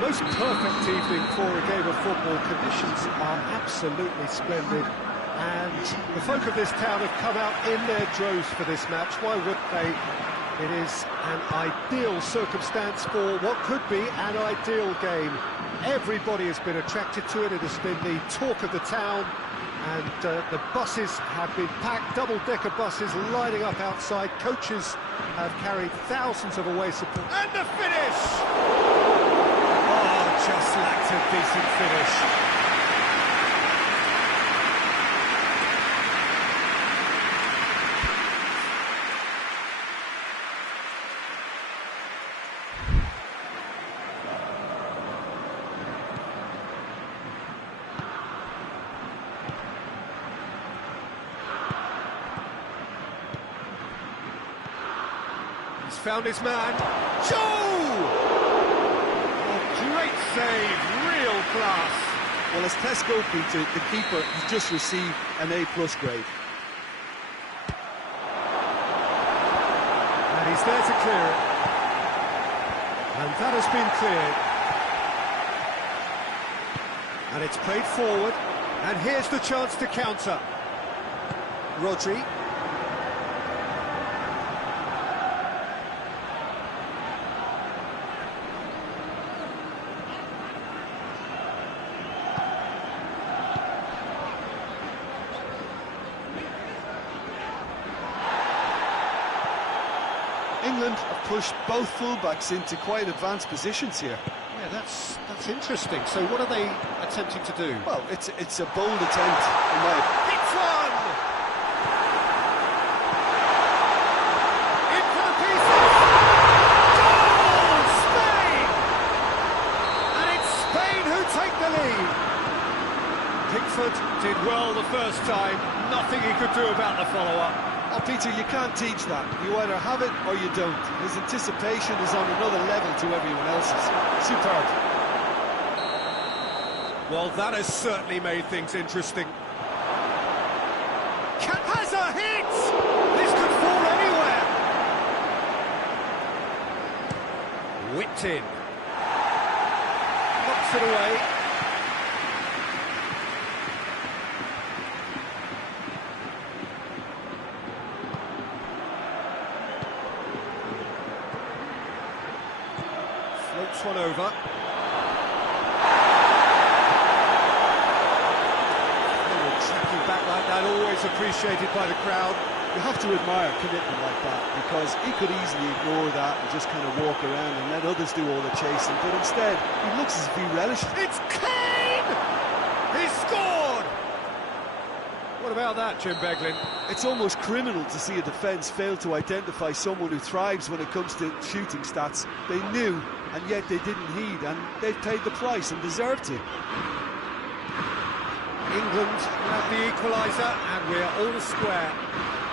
Most perfect evening for a game of football. Conditions are absolutely splendid, and the folk of this town have come out in their droves for this match. Why wouldn't they? It is an ideal circumstance for what could be an ideal game. Everybody has been attracted to it. It has been the talk of the town, and the buses have been packed, double-decker buses lining up outside. Coaches have carried thousands of away support. And the finish! Just lacked a decent finish. He's found his man. Joe! Great save, real class. Well, as Tesco, Peter, the keeper has just received an A+ grade. And he's there to clear it. And that has been cleared. And it's played forward. And here's the chance to counter. Rodri. England have pushed both fullbacks into quite advanced positions here. Yeah, that's interesting. So what are they attempting to do? Well, it's a bold attempt. It's one! In for the pieces! Goal! Spain! And it's Spain who take the lead. Pickford did well the first time. Nothing he could do about the follow-up. Oh, Peter, you can't teach that. You either have it or you don't. His anticipation is on another level to everyone else's. Superb. Well, that has certainly made things interesting. Has a hit! This could fall anywhere. Whipped in. Knocks it away. Floats one over. Tracking back like that, always appreciated by the crowd. You have to admire commitment like that, because he could easily ignore that and just kind of walk around and let others do all the chasing, but instead, he looks as if he relishes it. It's Kane! He scored! What about that, Jim Beglin? It's almost criminal to see a defence fail to identify someone who thrives when it comes to shooting stats. They knew, and yet they didn't heed, and they've paid the price and deserved to. England have the equaliser, and we're all square.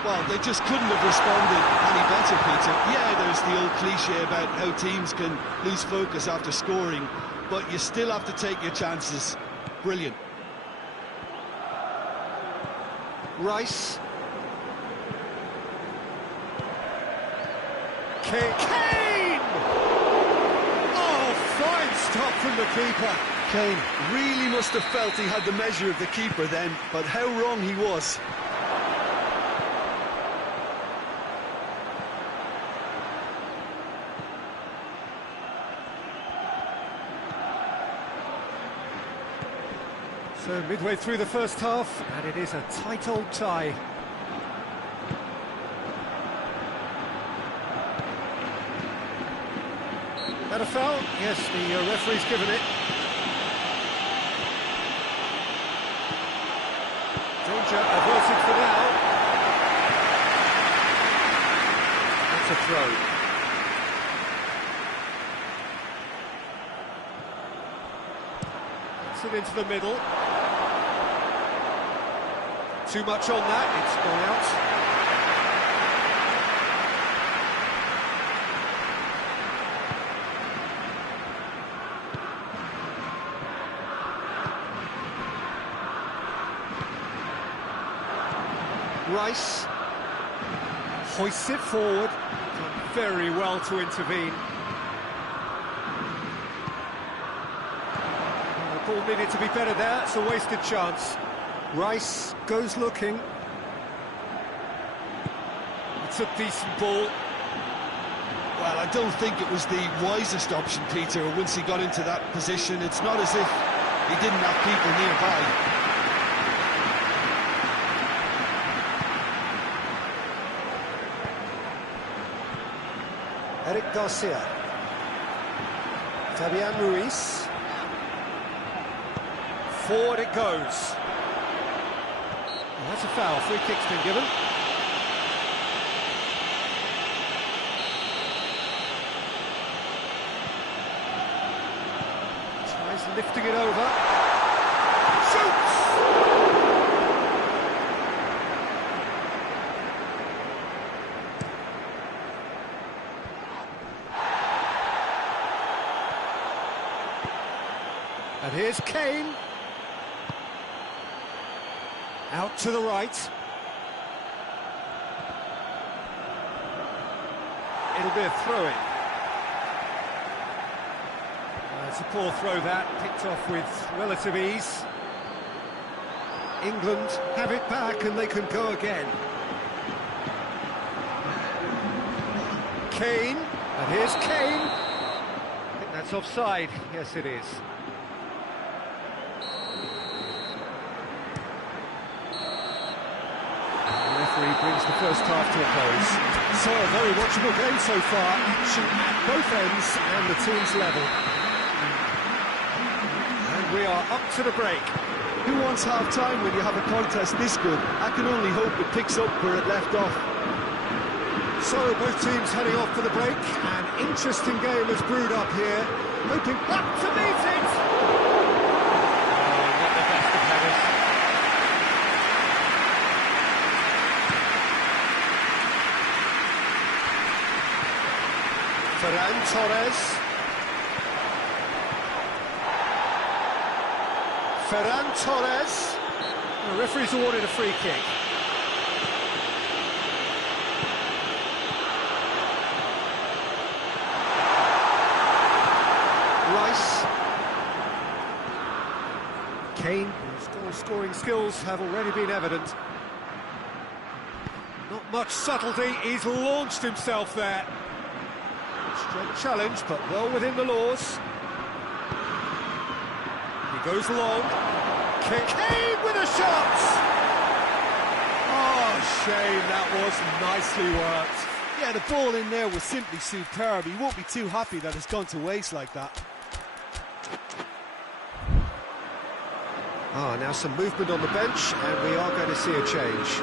Well, they just couldn't have responded any better, Peter. Yeah, there's the old cliche about how teams can lose focus after scoring, but you still have to take your chances. Brilliant. Rice. Kane! Oh, fine stop from the keeper. Kane really must have felt he had the measure of the keeper then, but how wrong he was. So midway through the first half, and it is a tight old tie. That a foul? Yes, the referee's given it. Danger averted for now. That's a throw. That's it into the middle. Too much on that, it's gone out. Rice hoists it forward, done very well to intervene. ball needed to be better there. It's a wasted chance. Rice goes looking. It's a decent ball. Well, I don't think it was the wisest option, Peter, once he got into that position. It's not as if he didn't have people nearby. Eric Garcia. Fabian Ruiz. Forward it goes. Well, that's a foul. Free kick's been given. Tries lifting it over. Shoots! And here's Kane. Out to the right. It'll be a throw-in. It's a poor throw that, picked off with relative ease. England have it back and they can go again. Kane, and here's Kane. I think that's offside. Yes, it is. The referee brings the first half to a close. So, a very watchable game so far. Action at both ends and the teams level. And we are up to the break. Who wants half-time when you have a contest this good? I can only hope it picks up where it left off. So, both teams heading off for the break. An interesting game has brewed up here. Hoping up to meet it! Oh, not the best of headers. Ferran Torres. Ferran Torres. The referee's awarded a free kick. Rice. Kane, whose scoring skills have already been evident. Not much subtlety, he's launched himself there. Strong challenge, but well within the laws. He goes long. Kane with a shot! Oh, shame, that was nicely worked. Yeah, the ball in there was simply superb. He won't be too happy that it's gone to waste like that. Now some movement on the bench, and we are going to see a change.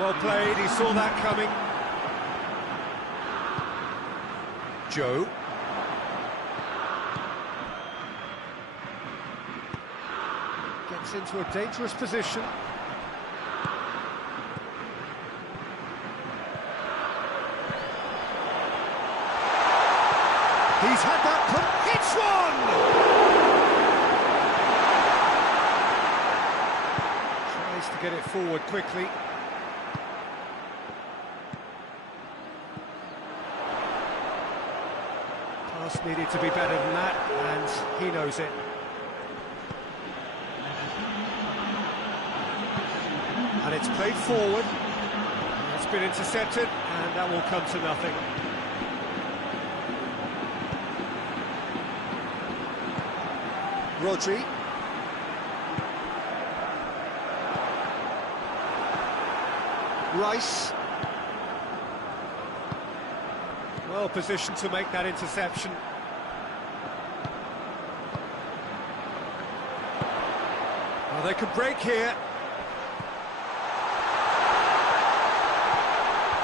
Well played, he saw that coming. Joe. Gets into a dangerous position. He's had that put, hits one! Tries to get it forward quickly. Pass needed to be better than that, and he knows it. And it's played forward. It's been intercepted, and that will come to nothing. Rodri. Rice. Well positioned to make that interception. Well, they could break here.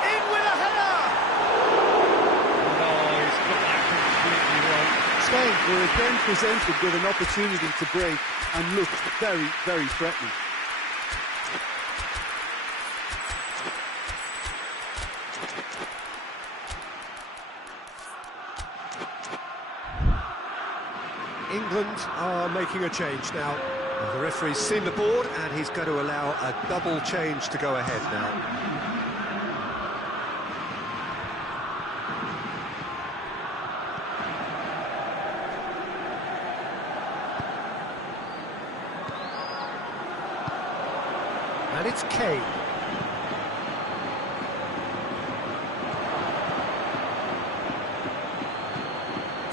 In with a header! No, he's got that completely wrong. Spain were again presented with an opportunity to break and looked very, very threatening. England are making a change now. Well, the referee's seen the board and he's going to allow a double change to go ahead now. And it's Kane.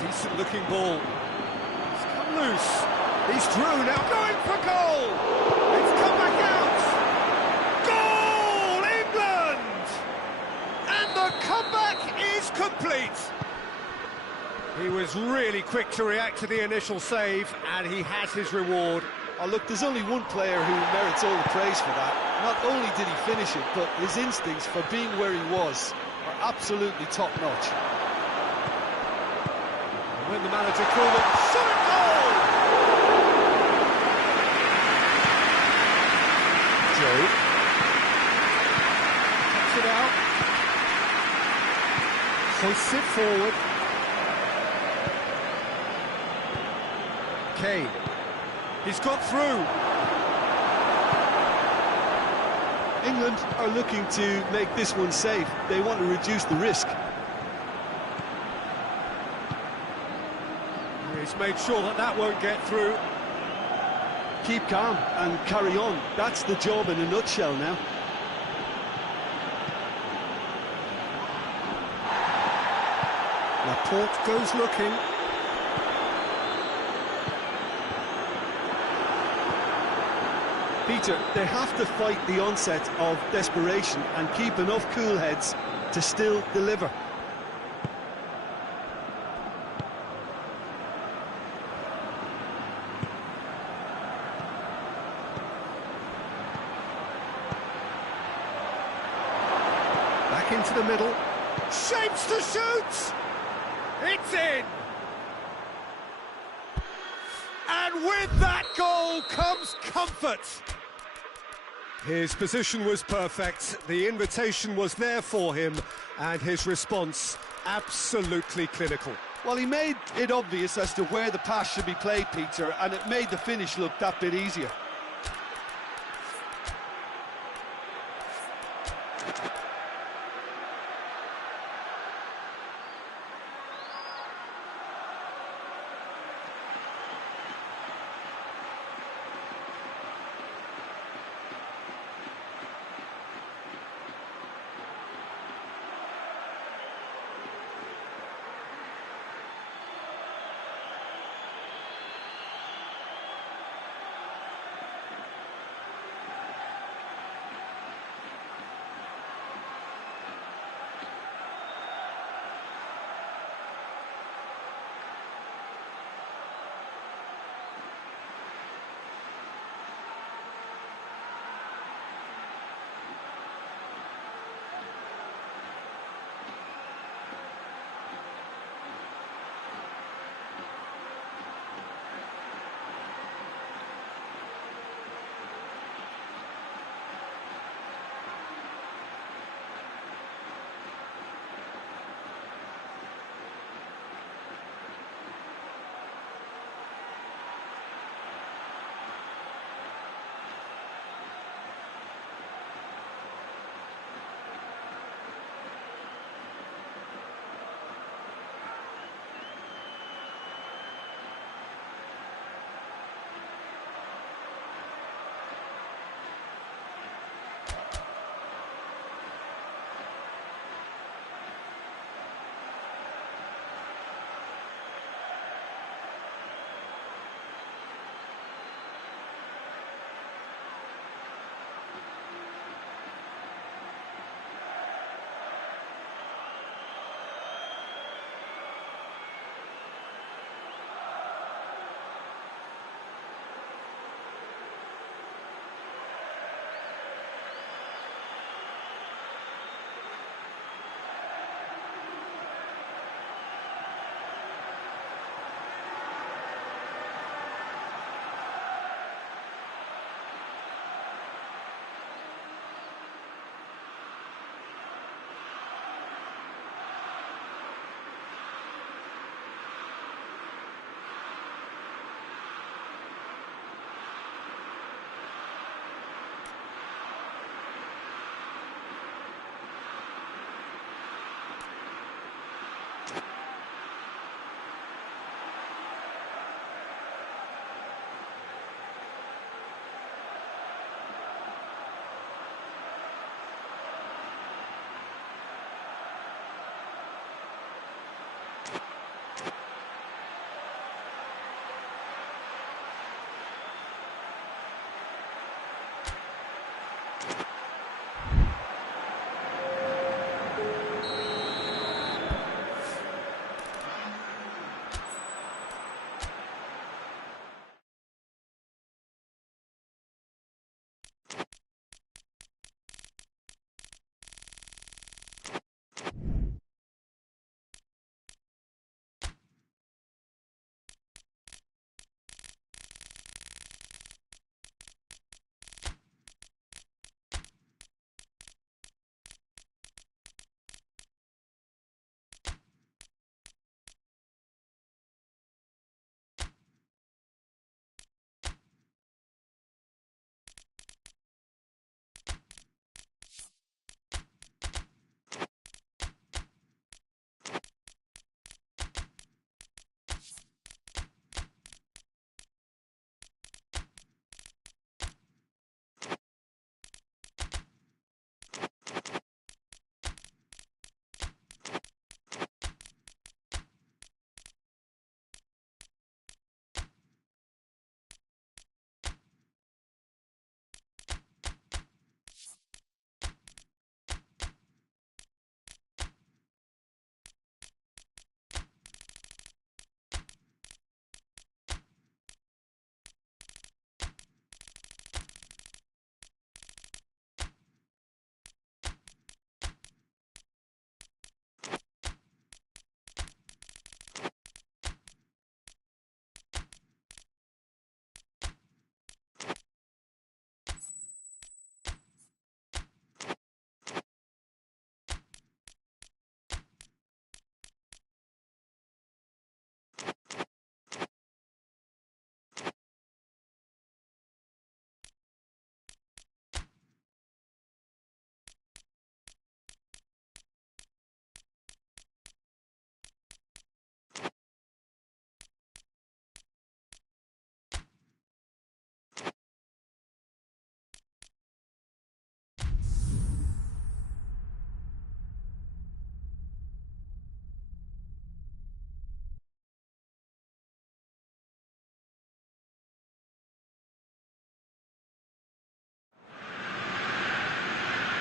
Decent looking ball. It's come loose. He's through now, going for goal! It's come back out! Goal, England! And the comeback is complete! He was really quick to react to the initial save, and he has his reward. Oh, look, there's only one player who merits all the praise for that. Not only did he finish it, but his instincts for being where he was are absolutely top-notch. And when the manager called it, shot it goal! Joe. Cuts it out. Hoists it forward. Kane. He's got through. England are looking to make this one safe. They want to reduce the risk. He's made sure that that won't get through. Keep calm and carry on. That's the job in a nutshell now. Laporte goes looking. Peter, they have to fight the onset of desperation and keep enough cool heads to still deliver. Back into the middle. Shapes to shoot! It's in! And with that goal comes comfort. His position was perfect, the invitation was there for him, and his response absolutely clinical. Well, he made it obvious as to where the pass should be played, Peter, and it made the finish look that bit easier.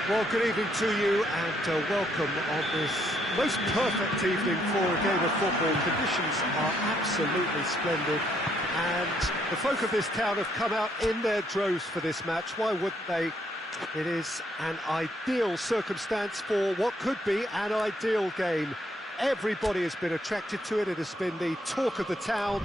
Well, good evening to you and welcome on this most perfect evening for a game of football. Conditions are absolutely splendid and the folk of this town have come out in their droves for this match. Why wouldn't they? It is an ideal circumstance for what could be an ideal game. Everybody has been attracted to it. It has been the talk of the town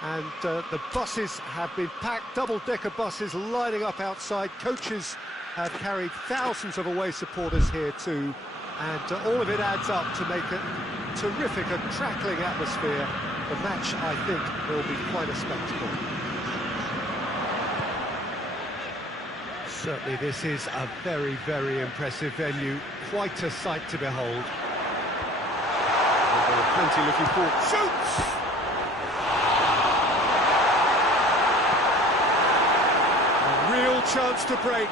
and the buses have been packed, double-decker buses lining up outside. Coaches have carried thousands of away supporters here too, and all of it adds up to make a terrific and crackling atmosphere. The match, I think, will be quite a spectacle. Certainly this is a very, very impressive venue, quite a sight to behold. And there are plenty looking for... Shoots! A real chance to break.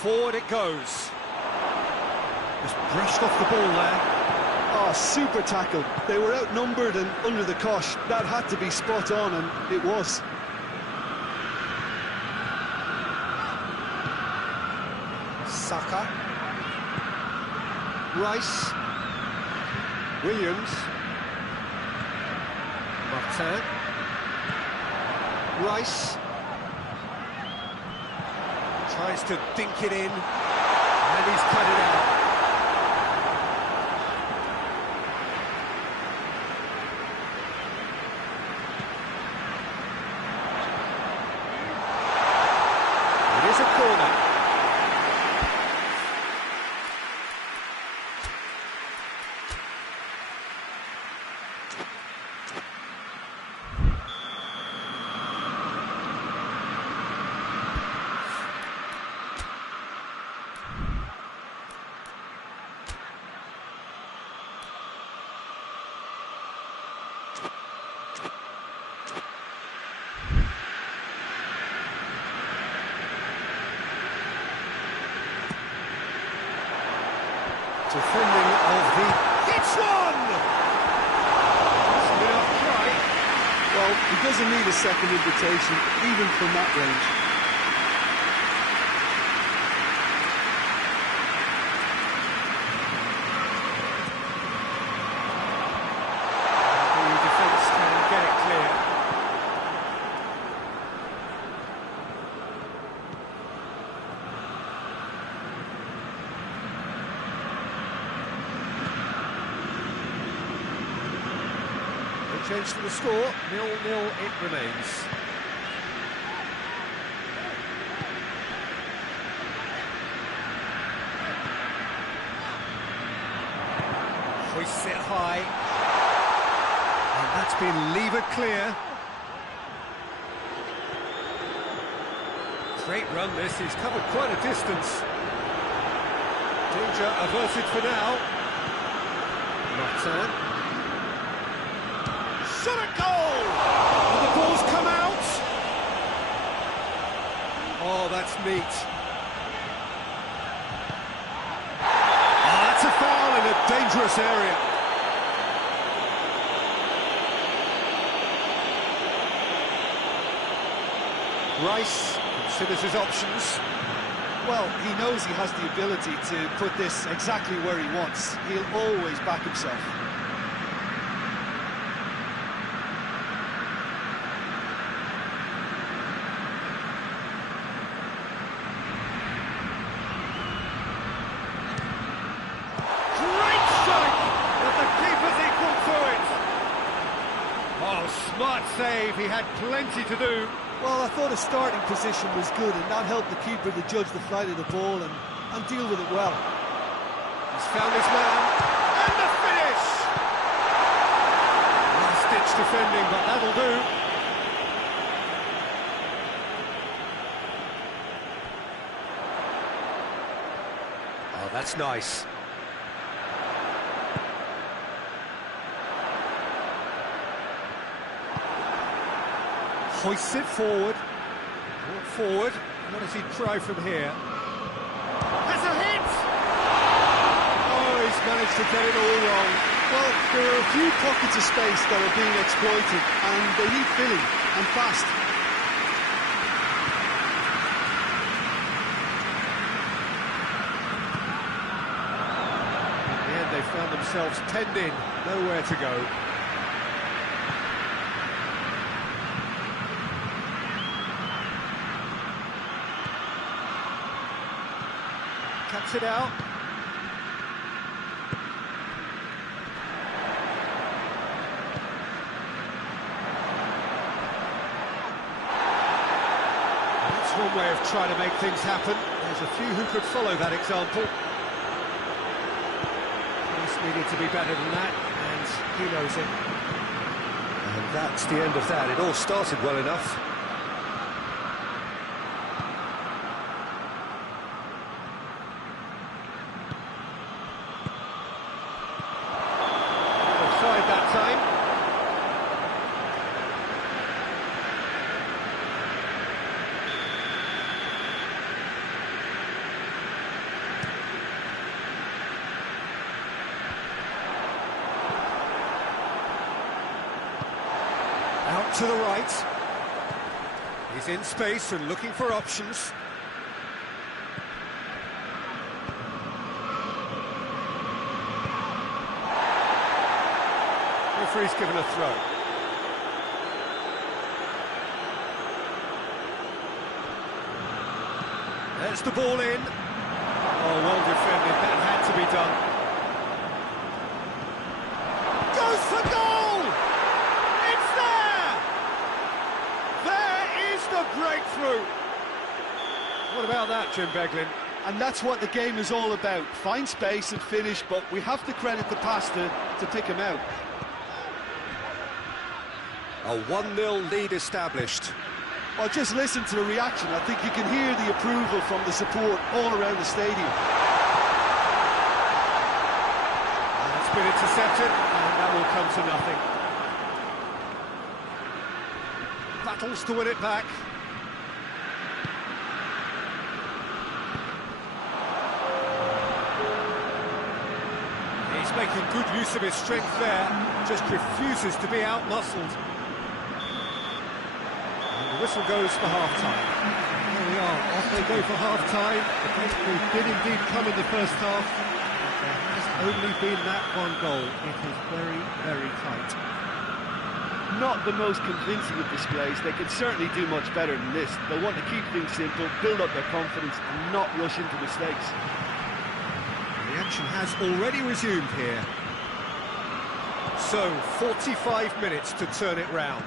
Forward it goes. Just brushed off the ball there. Oh, super tackle. They were outnumbered and under the cosh. That had to be spot on, and it was. Saka. Rice. Williams. P.Tan. Rice. Tries to dink it in, and he's cut it out. It is a corner. Defending of the... Hits one! Spin up try. Well, he doesn't need a second invitation, even from that range. The defence can get it clear. Change to the score, 0-0 it remains. Hoists it high. And that's been levered clear. Great run this, he's covered quite a distance. Danger averted for now. P.Tan. Shot a goal! And the ball's come out! Oh, that's neat. Oh, that's a foul in a dangerous area. Rice considers his options. Well, he knows he has the ability to put this exactly where he wants. He'll always back himself. Smart save, he had plenty to do. Well, I thought his starting position was good, and that helped the keeper to judge the flight of the ball and deal with it well. He's found his man, and the finish! Last-ditch defending, but that'll do. Oh, that's nice. Hoists it forward. Forward. What does he try from here? Has a hit! Oh, he's managed to get it all wrong. Well, there are a few pockets of space that are being exploited, and they need filling, and fast. they found themselves penned in, nowhere to go. Cuts it out. That's one way of trying to make things happen. There's a few who could follow that example. He's needed to be better than that, and he knows it. And that's the end of that. It all started well enough. Offside that time. Out to the right. He's in space and looking for options. Referee's given a throw. There's the ball in. Oh, well defended. That had to be done. Goes for goal! It's there! There is the breakthrough! What about that, Jim Beglin? And that's what the game is all about. Find space and finish, but we have to credit the passer to pick him out. A 1-0 lead established. Well, just listen to the reaction. I think you can hear the approval from the support all around the stadium. And it's been intercepted, and that will come to nothing. Battles to win it back. He's making good use of his strength there, just refuses to be out-muscled. The whistle goes for half-time. There we are, off they go for half-time. The breakthrough did indeed come in the first half, but there has only been that one goal. It is very, very tight. Not the most convincing of displays. They can certainly do much better than this. They'll want to keep things simple, build up their confidence, and not rush into mistakes. The action has already resumed here. So, 45 minutes to turn it round.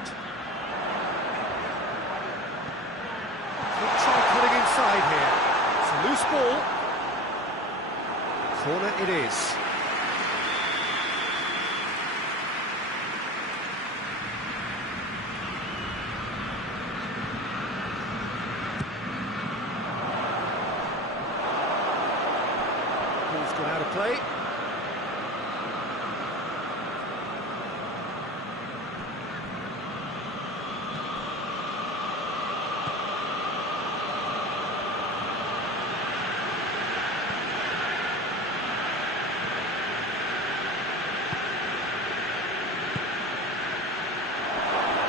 Try cutting inside here. It's a loose ball. Corner it is. Ball's gone out of play.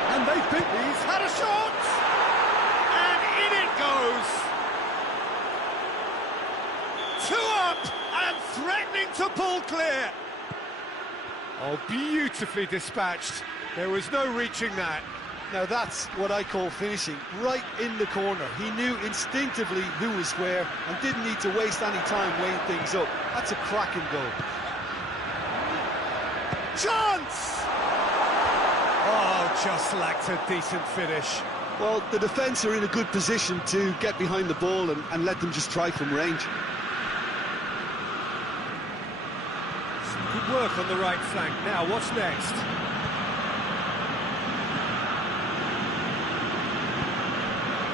And they think he's had a shot! And in it goes! 2 up and threatening to pull clear! Oh, beautifully dispatched. There was no reaching that. Now that's what I call finishing, right in the corner. He knew instinctively who was where and didn't need to waste any time weighing things up. That's a cracking goal. Chance! Oh, just lacked a decent finish. Well, the defence are in a good position to get behind the ball and let them just try from range. Some good work on the right flank. Now, what's next?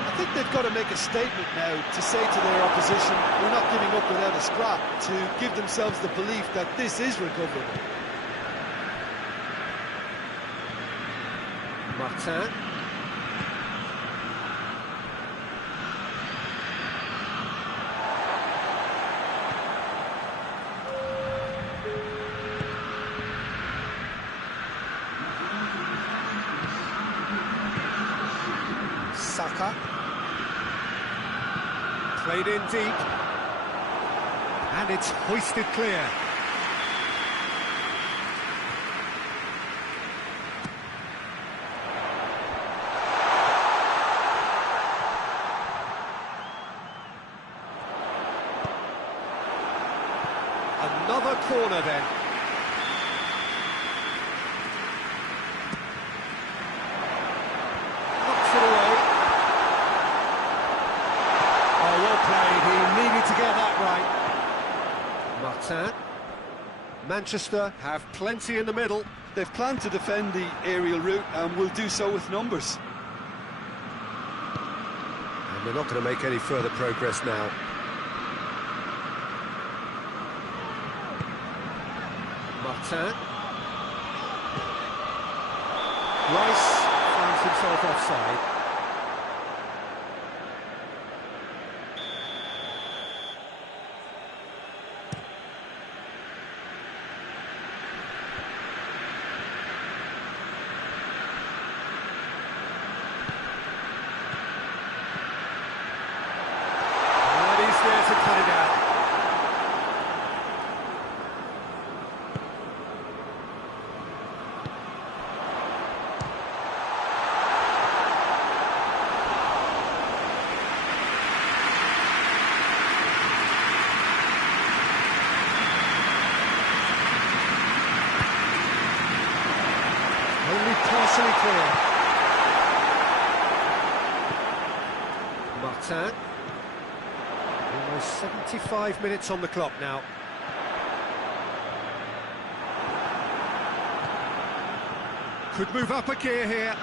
I think they've got to make a statement now to say to their opposition, we're not giving up without a scrap, to give themselves the belief that this is recoverable. P.Tan. Saka. Played in deep. And it's hoisted clear. Another corner then. Knocks it away. Oh, well played. He needed to get that right. P.Tan. Manchester have plenty in the middle. They've planned to defend the aerial route and will do so with numbers. And they're not going to make any further progress now. P.Tan. Rice finds himself offside. And he's there to cut it out. Only partially clear. P.Tan. Almost 75 minutes on the clock now. Could move up a gear here.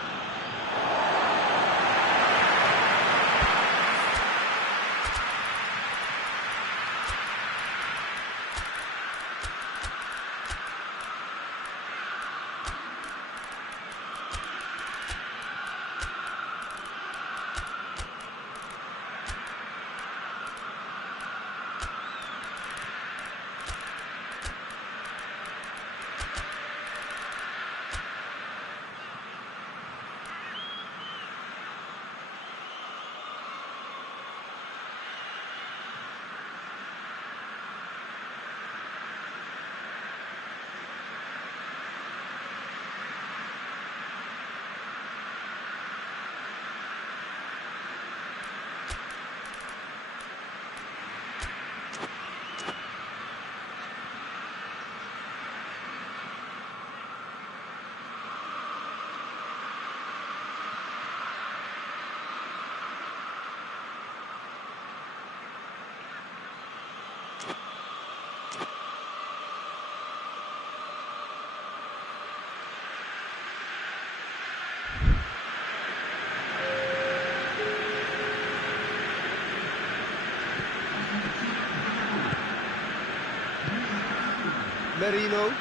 Merino. Is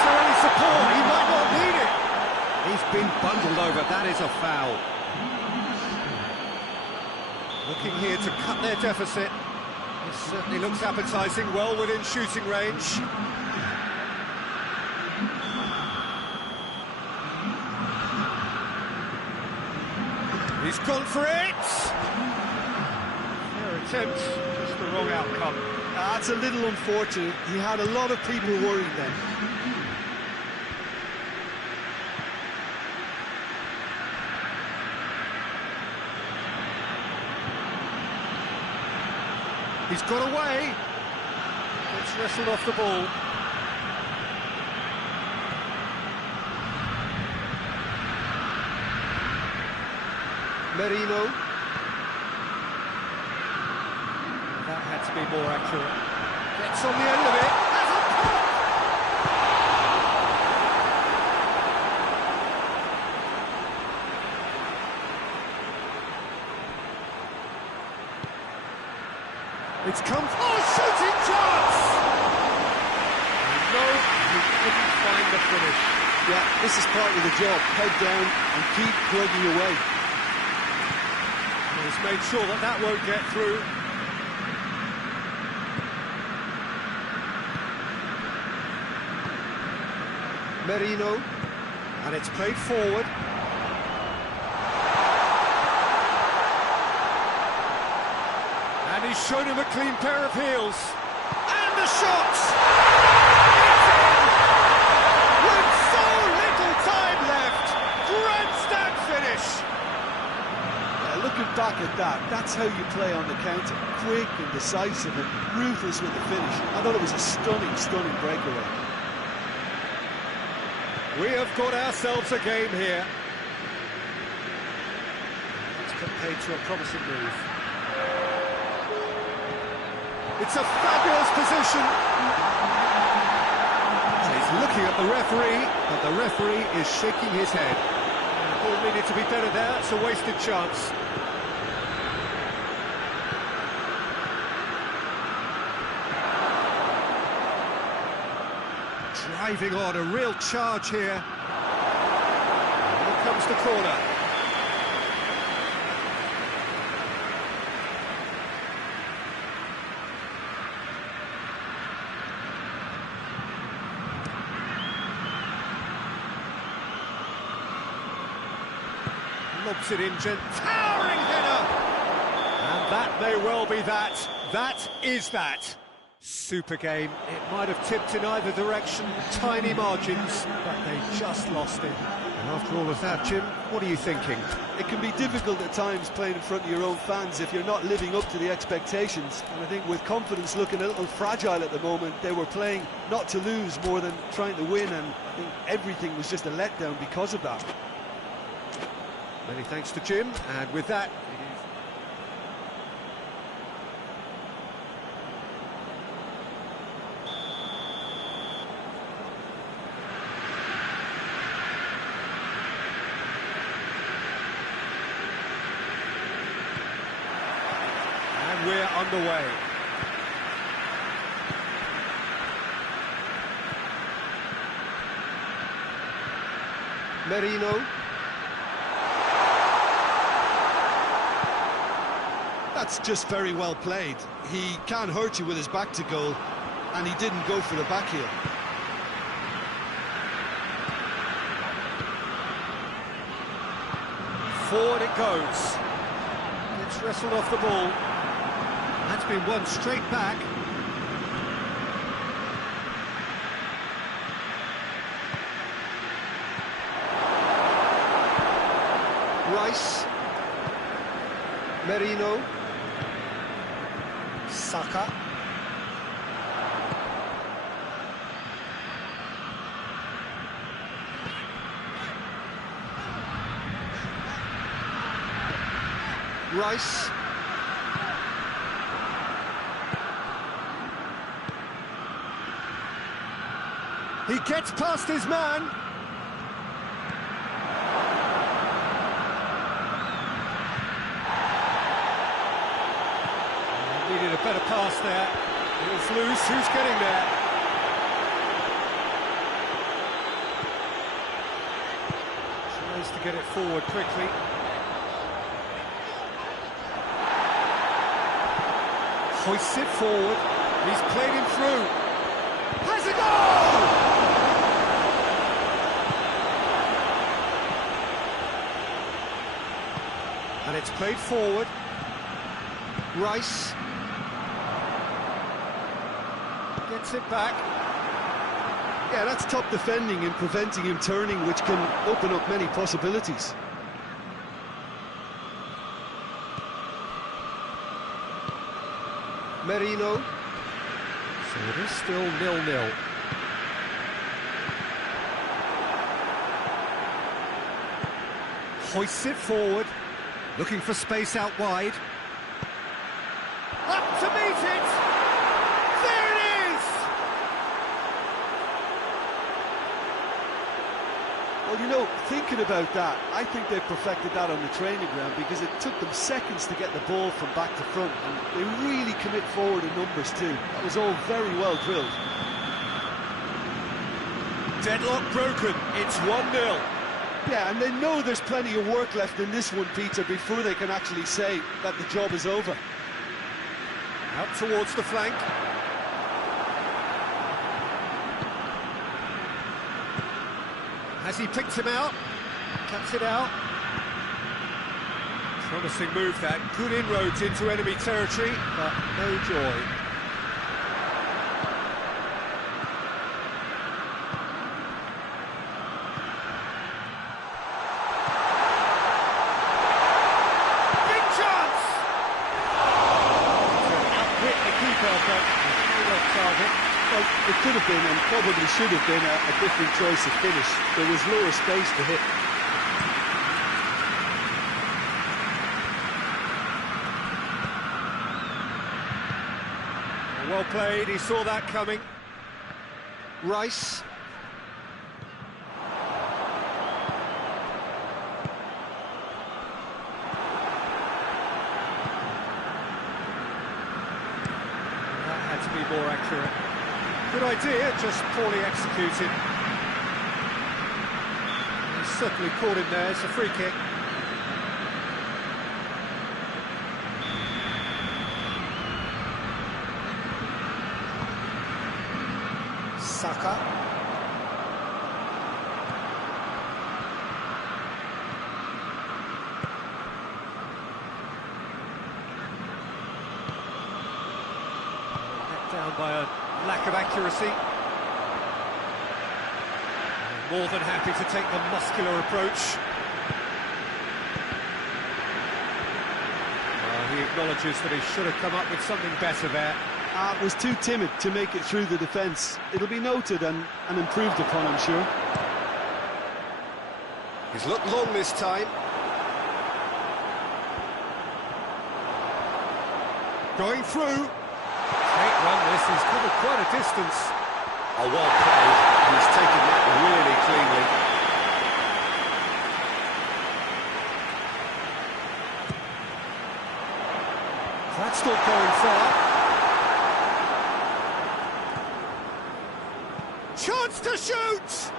there any support? He might not need it. He's been bundled over. That is a foul. Looking here to cut their deficit. This certainly looks appetising, well within shooting range. He's gone for it! Fair attempt, just the wrong outcome. That's a little unfortunate. He had a lot of people worried then. He's got away. It's wrestled off the ball. Merino. That had to be more accurate. Gets on the end of it. That's a pop! It's come... Oh, shooting chance! No, he couldn't find the finish. Yeah, this is part of the job. Head down and keep plugging away. He's made sure that that won't get through. Merino, and it's played forward. And he's shown him a clean pair of heels. And the shot! It's in! With so little time left! Grandstand finish! Look Looking back at that, that's how you play on the counter. Quick and decisive and ruthless with the finish. I thought it was a stunning, stunning breakaway. We have got ourselves a game here. Let's put paid to a promising move. It's a fabulous position. He's looking at the referee, but the referee is shaking his head. The ball needed to be better there, it's a wasted chance. Driving on, a real charge here. Here comes the corner. Lobs it in, towering header! And that may well be that. That is that. Super game. It might have tipped in either direction, tiny margins, but they just lost it. And after all of that, Jim, what are you thinking? It can be difficult at times playing in front of your own fans if you're not living up to the expectations. And I think with confidence looking a little fragile at the moment, they were playing not to lose more than trying to win, and I think everything was just a letdown because of that. Many thanks to Jim, and with that, and we're underway. Merino. That's just very well played. He can't hurt you with his back to goal, and he didn't go for the back heel. Forward it goes. It's wrestled off the ball. That's been won straight back. Rice. Merino. Saka. Rice. He gets past his man. Needed a better pass there. It was loose. Who's getting there? Tries to get it forward quickly. Hoists it forward. He's played him through. Has a goal! And it's played forward. Rice gets it back. Yeah, that's top defending and preventing him turning, which can open up many possibilities. Merino. So it is still 0-0. Hoists it forward, looking for space out wide. Up to meet it! There it is! Well, you know, thinking about that, I think they perfected that on the training ground, because it took them seconds to get the ball from back to front, and they really commit forward in numbers too. That was all very well drilled. Deadlock broken, it's 1-0. Yeah, and they know there's plenty of work left in this one, Peter, before they can actually say that the job is over. Out towards the flank. Has he picked him out? Cuts it out. Promising move that. Good inroads into enemy territory, but no joy. Big target. Well, it could have been and probably should have been a different choice of finish. There was lower space to hit. Well played, he saw that coming. Rice. That had to be more accurate. Good idea, just poorly executed. He's certainly caught him there, it's a free kick. Saka. Let down by a lack of accuracy. More than happy to take the muscular approach. He acknowledges that he should have come up with something better there. Was too timid to make it through the defence. It'll be noted and improved upon, I'm sure. He's looked long this time. Going through. Great run this, he's covered quite a distance. Oh, well played. He's taken that really cleanly. That's not going far. Chance to shoot!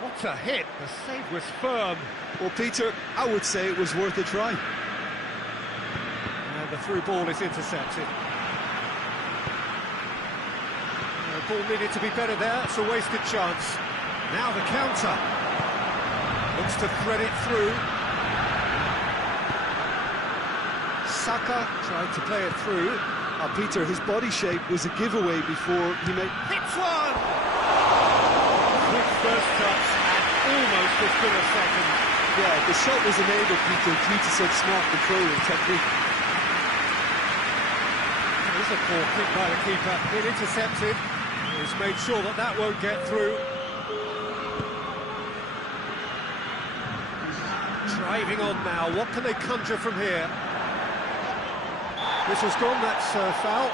What a hit, the save was firm. Well, Peter, I would say it was worth a try. And the through ball is intercepted. The ball needed to be better there, it's a wasted chance. Now the counter. Looks to thread it through. Saka tried to play it through. Peter, his body shape was a giveaway before he made... Hits one! Quick first touch and almost as good a second. Yeah, the shot was enabled, Peter, due to such smart control and technique. There's a poor kick by the keeper. Been intercepted. He's made sure that that won't get through. Driving on now. What can they conjure from here? This has gone, that's foul.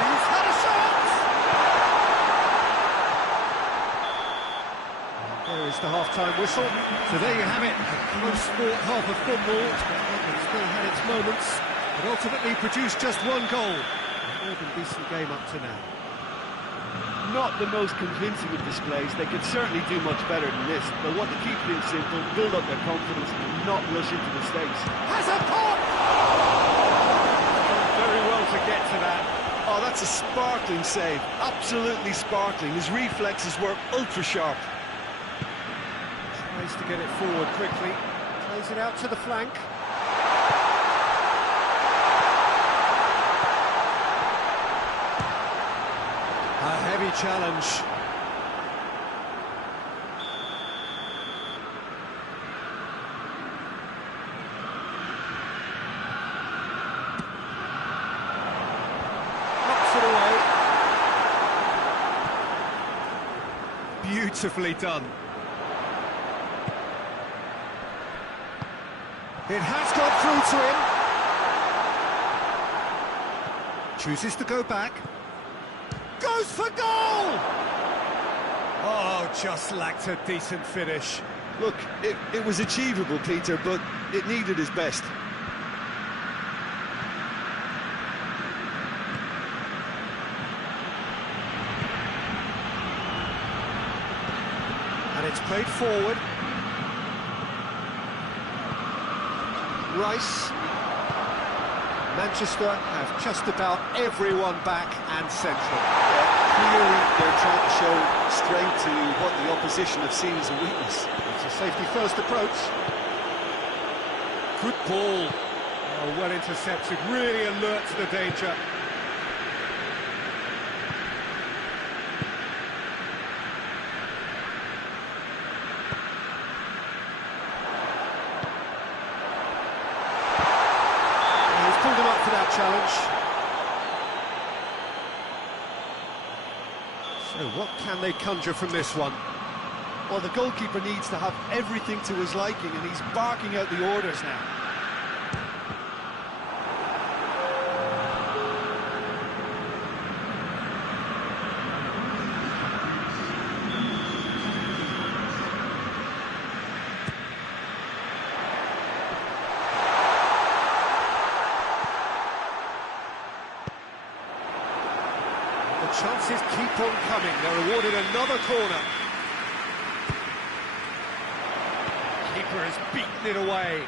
He's had a shot! And there is the half-time whistle. So there you have it, a close sport half of football. It's still had its moments, but ultimately produced just one goal. A more than decent game up to now. Not the most convincing of displays. They could certainly do much better than this. They'll want to keep things simple, build up their confidence, and not rush into mistakes. Has a pop! Done very well to get to that. Oh, that's a sparkling save. Absolutely sparkling. His reflexes were ultra-sharp. Tries to get it forward quickly. Plays it out to the flank. A heavy challenge. Knocks it away. Beautifully done. It has got through to him. Chooses to go back. Goes for goal! Oh, just lacked a decent finish. Look, it was achievable, Peter, but it needed his best. And it's played forward. Rice. Manchester have just about everyone back and central. Clearly, they're trying to show strength to what the opposition have seen as a weakness. It's a safety-first approach. Good ball. Oh, well intercepted, really alert to the danger. He's pulled him up for that challenge. So what can they conjure from this one? Well, the goalkeeper needs to have everything to his liking, and he's barking out the orders now. The chances keep on coming. They're awarded another corner. Keeper has beaten it away.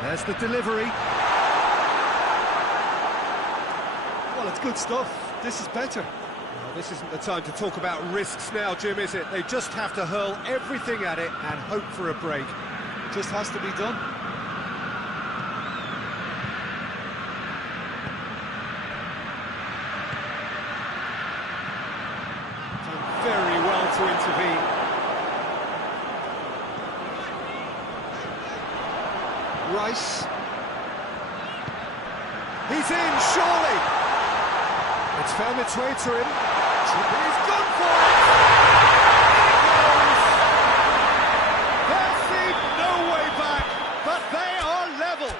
There's the delivery. Well, it's good stuff. This is better. Well, this isn't the time to talk about risks now, Jim, is it? They just have to hurl everything at it and hope for a break. Just has to be done. Very well to intervene. Rice. He's in, surely. It's found its way to him. He's gone for it. There seemed no way back, but they are level.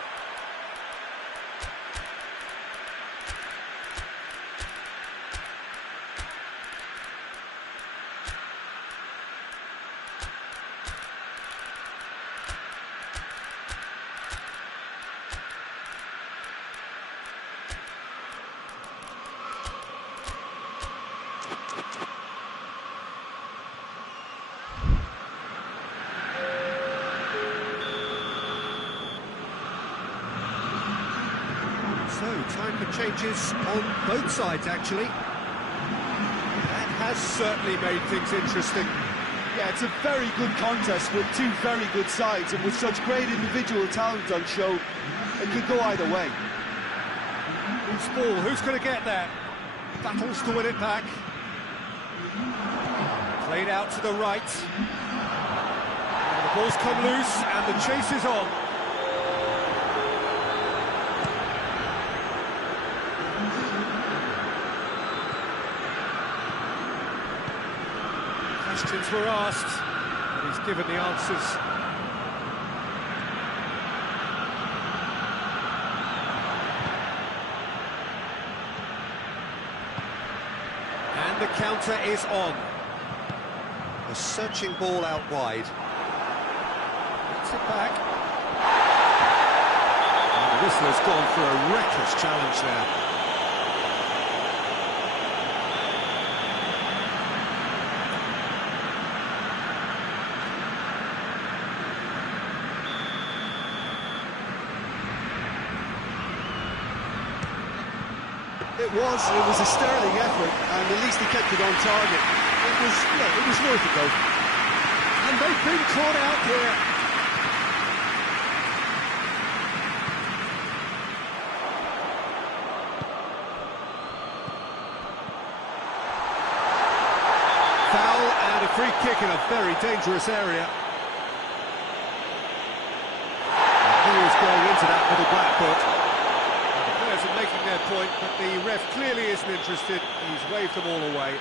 So, time for changes on both sides, actually. That has certainly made things interesting. Yeah, it's a very good contest with two very good sides, and with such great individual talent on show, it could go either way. Loose ball, who's going to get there? Battles to win it back. Played out to the right. And the ball's come loose, and the chase is on. Questions were asked, and he's given the answers. And the counter is on. A searching ball out wide. Gets it back. And the whistler's gone for a reckless challenge there. It was a sterling effort, and at least he kept it on target. It was worth it, though. And they've been caught out here. Foul and a free kick in a very dangerous area. And he was going into that with a black book. Are making their point, but the ref clearly isn't interested. He's waved them all away.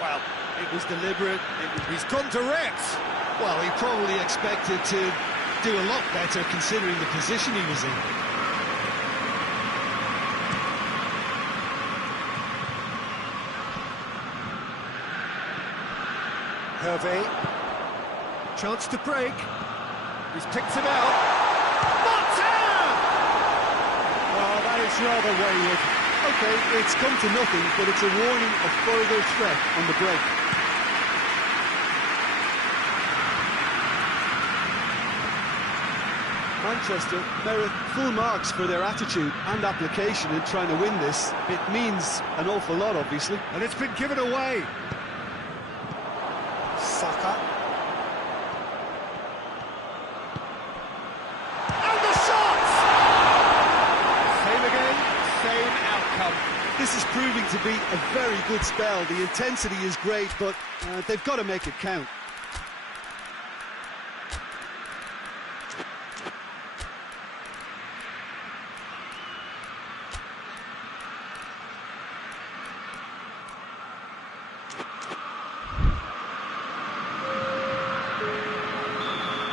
Well, it was deliberate. He's gone direct. Well, he probably expected to do a lot better considering the position he was in. Hervé. Chance to break. He's picked him out. It's rather wayward. OK, it's come to nothing, but it's a warning of further threat on the break. Manchester merit full marks for their attitude and application in trying to win this. It means an awful lot, obviously. And it's been given away. Saka. to be a very good spell. The intensity is great, but they've got to make it count.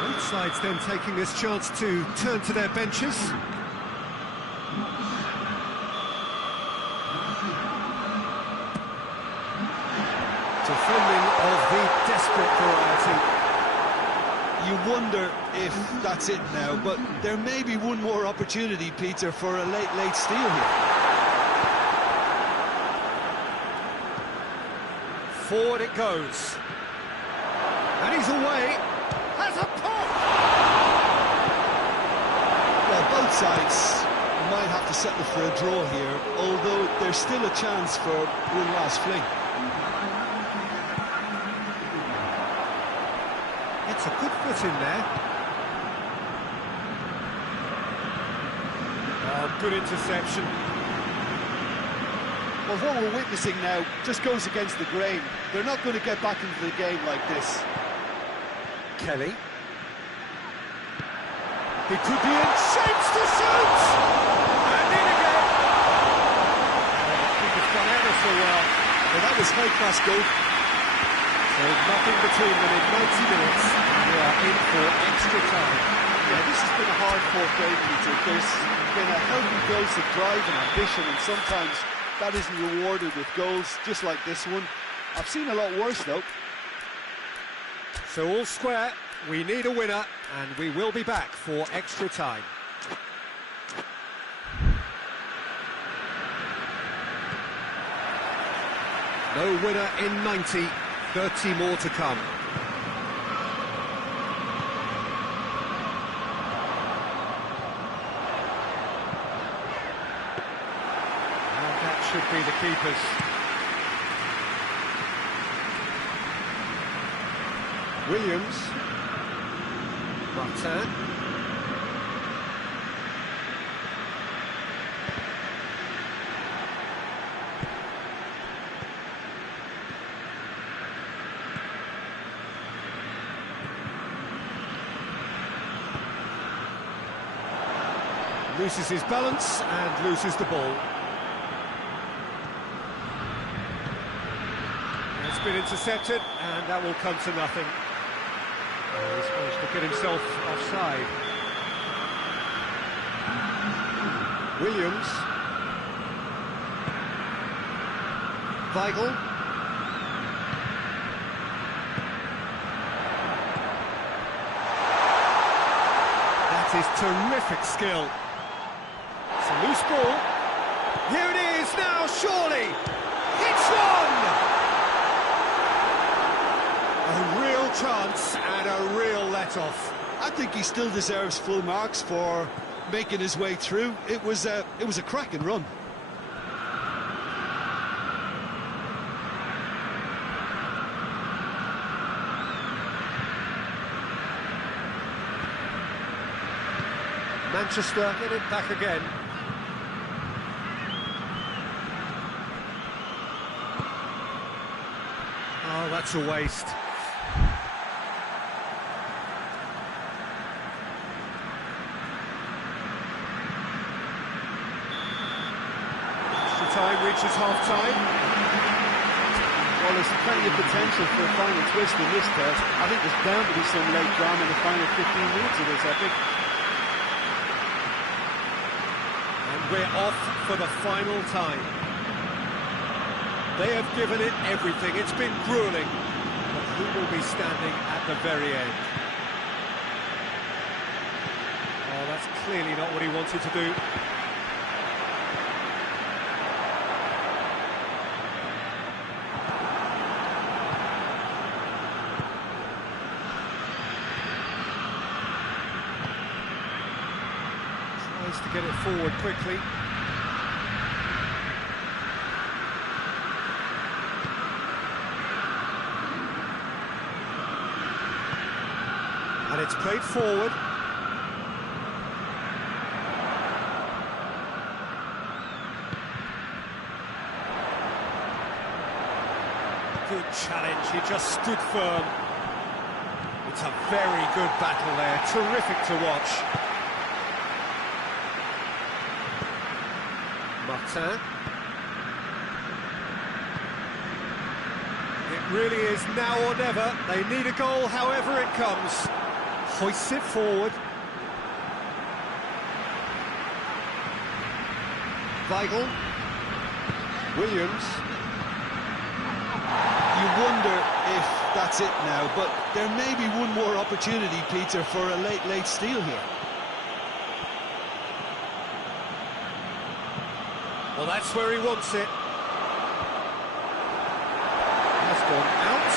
Both sides then taking this chance to turn to their benches. Defending of the desperate variety. You wonder if that's it now, but there may be one more opportunity, Peter, for a late steal here. Forward it goes. And he's away. Has a pop! Well, both sides might have to settle for a draw here, although there's still a chance for one last fling. It's a good foot in there. Oh, good interception. Well, what we're witnessing now just goes against the grain. They're not going to get back into the game like this. Kelly. He could be in, shapes to shoot! And in again! Oh, the keeper's done ever so well. Well, that was high-class goal. So nothing between them in 90 minutes, and we are in for extra time. Yeah, this has been a hard-fought game, Peter. There's been a healthy dose of drive and ambition, and sometimes that isn't rewarded with goals, just like this one. I've seen a lot worse, though. So all square, we need a winner, and we will be back for extra time. No winner in 90, 30 more to come. And that should be the keepers. Williams. P.Tan. Loses his balance and loses the ball. It's been intercepted, and that will come to nothing. He's managed to get himself offside. Williams. Weigl. That is terrific skill. It's a loose ball. Here it is now, surely. Hits one! A real chance and a real let-off. I think he still deserves full marks for making his way through. It was a cracking run. Manchester get it back again. Oh, that's a waste. Extra time reaches half-time. Well, there's plenty of potential for a final twist in this test. I think there's bound to be some late drama in the final 15 minutes of this epic. And we're off for the final time. They have given it everything. It's been grueling. But who will be standing at the very end? Oh, that's clearly not what he wanted to do. Tries to get it forward quickly. And it's played forward. Good challenge, he just stood firm. It's a very good battle there, terrific to watch. P.Tan. It really is now or never. They need a goal however it comes. Hoists it forward. Weigl. Williams. You wonder if that's it now, but there may be one more opportunity, Peter, for a late steal here. Well, that's where he wants it. Has gone out.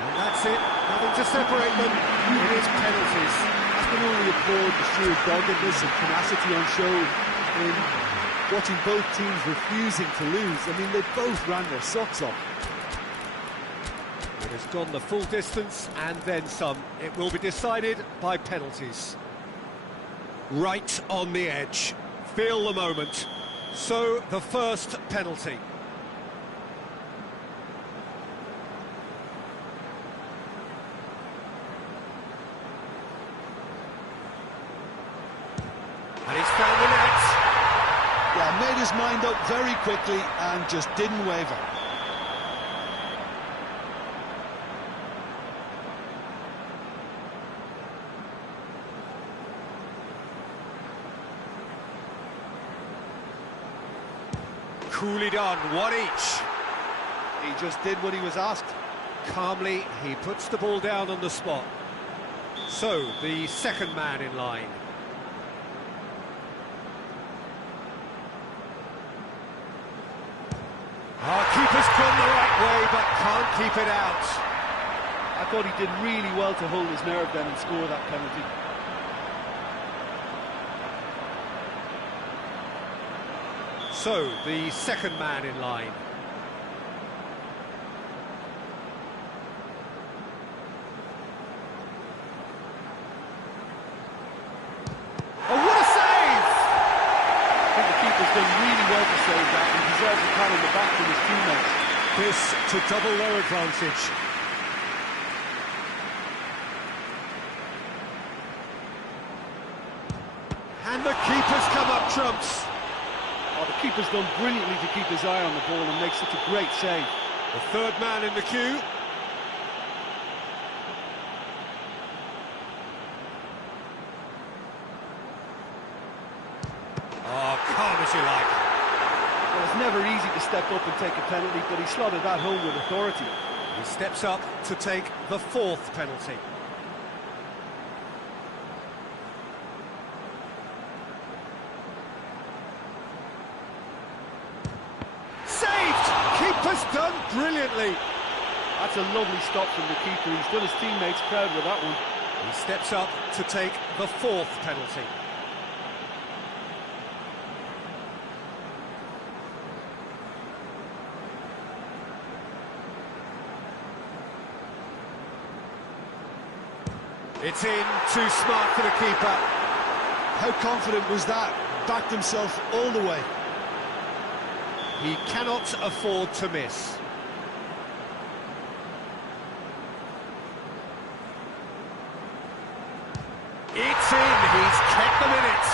And that's it. Nothing to separate them. It is penalties. I can only applaud the sheer doggedness and tenacity on show in watching both teams refusing to lose. I mean, they both ran their socks off. It has gone the full distance and then some. It will be decided by penalties. Right on the edge. Feel the moment. So, the first penalty. And he's found the net. Yeah, made his mind up very quickly and just didn't waver. Coolly done, one each. He just did what he was asked. Calmly, he puts the ball down on the spot. So, the second man in line. Our keeper's gone the right way, but can't keep it out. I thought he did really well to hold his nerve then and score that penalty. So, the second man in line. Oh, what a save! I think the keeper's done really well to save that and deserves a pat on the back from his teammates. This to double their advantage. And the keeper's come up trumps. Oh, the keeper's done brilliantly to keep his eye on the ball and make such a great save. The third man in the queue. Oh, calm as you like. Well, it's never easy to step up and take a penalty, but he slotted that home with authority. He steps up to take the fourth penalty. Saved! Keeper's done brilliantly. That's a lovely stop from the keeper. He's done his teammates proud with that one. He steps up to take the fourth penalty. It's in, too smart for the keeper. How confident was that? Backed himself all the way. He cannot afford to miss. It's in, he's kept them in it.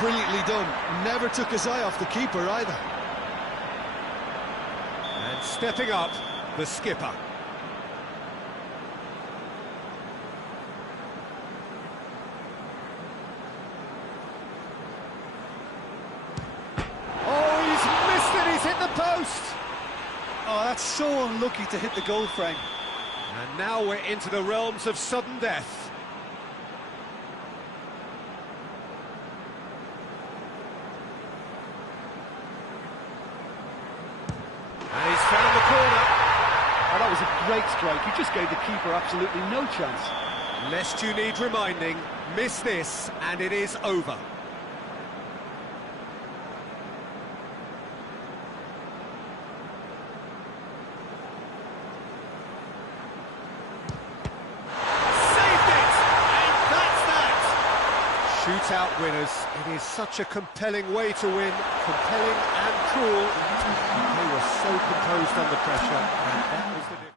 Brilliantly done. Never took his eye off the keeper either. And stepping up, the skipper. Hit the post! Oh, that's so unlucky to hit the goal frame. And now we're into the realms of sudden death. And he's found the corner. Oh, that was a great strike. He just gave the keeper absolutely no chance. Lest you need reminding, miss this and it is over. out winners. It is such a compelling way to win, compelling and cruel. They were so composed under pressure, and that was the difference.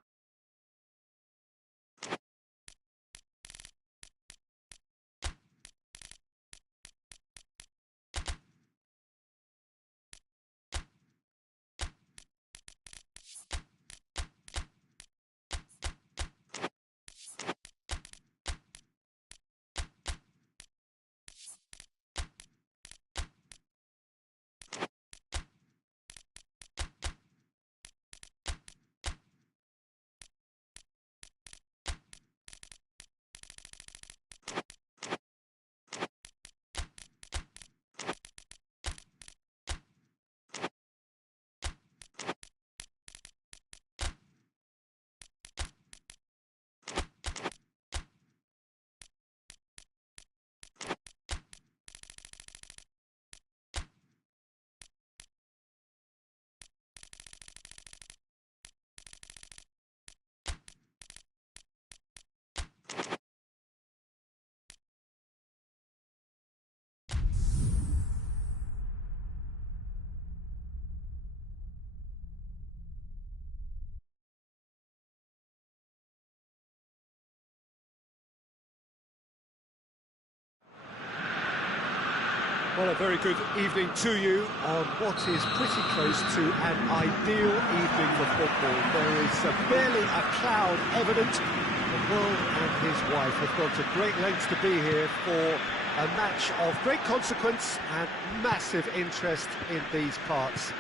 Well, a very good evening to you on what is pretty close to an ideal evening for football. There is barely a cloud evident. The world and his wife have gone to great lengths to be here for a match of great consequence and massive interest in these parts.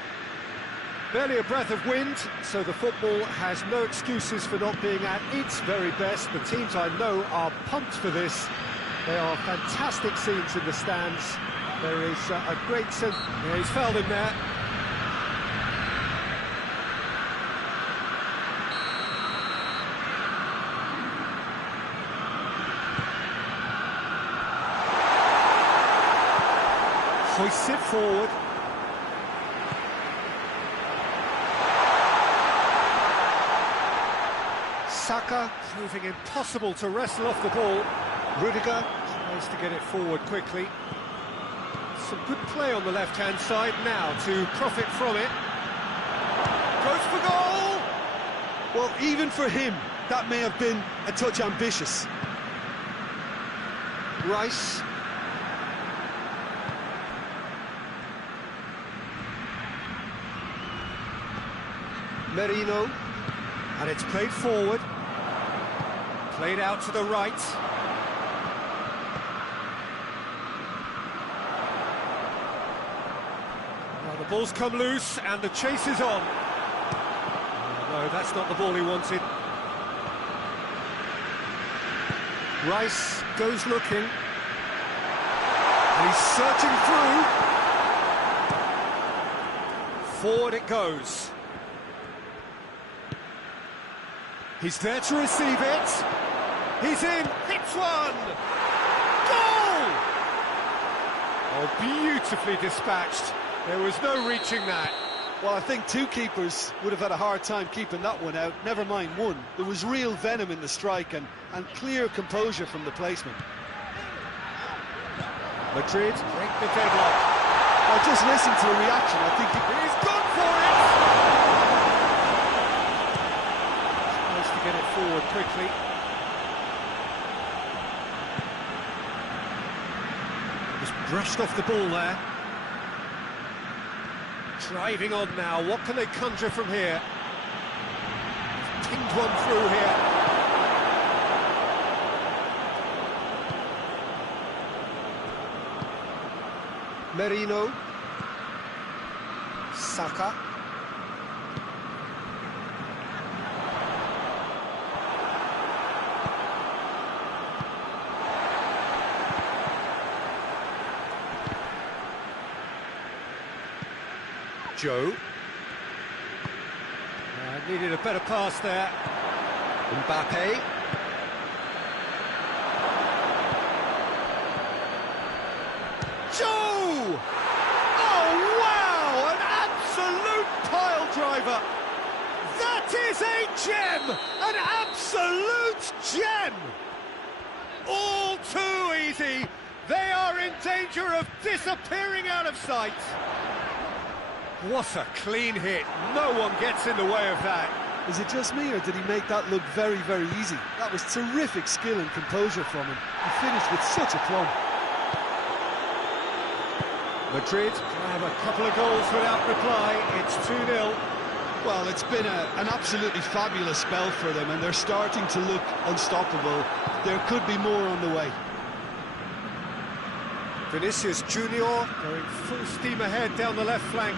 Barely a breath of wind, so the football has no excuses for not being at its very best. The teams I know are pumped for this. They are fantastic scenes in the stands. There is a great sense... Yeah, he's fouled him there. Hoists it forward. Saka proving impossible to wrestle off the ball. Rudiger tries to get it forward quickly. Some good play on the left-hand side now to profit from it. Goes for goal! Well, even for him, that may have been a touch ambitious. Rice. Merino. And it's played forward. Played out to the right. The ball's come loose and the chase is on. Oh, no, that's not the ball he wanted. Rice goes looking. And he's searching through. Forward it goes. He's there to receive it. He's in. Hits one. Goal! Oh, beautifully dispatched. There was no reaching that. Well, I think two keepers would have had a hard time keeping that one out, never mind one. There was real venom in the strike and clear composure from the placement. Madrid break the deadlock. Well, just listen to the reaction. I think he's gone for it! Tries to get it forward quickly. Just brushed off the ball there. Driving on now, what can they conjure from here? Pinged one through here. Merino. Saka. Joe. Needed a better pass there. Mbappe. Joe! Oh, wow! An absolute pile driver! That is a gem! An absolute gem! All too easy. They are in danger of disappearing out of sight. What a clean hit. No one gets in the way of that. Is it just me, or did he make that look very, very easy? That was terrific skill and composure from him. He finished with such aplomb. Madrid have a couple of goals without reply. It's 2-0. Well, it's been an absolutely fabulous spell for them, and they're starting to look unstoppable. There could be more on the way. Vinicius Junior going full steam ahead down the left flank.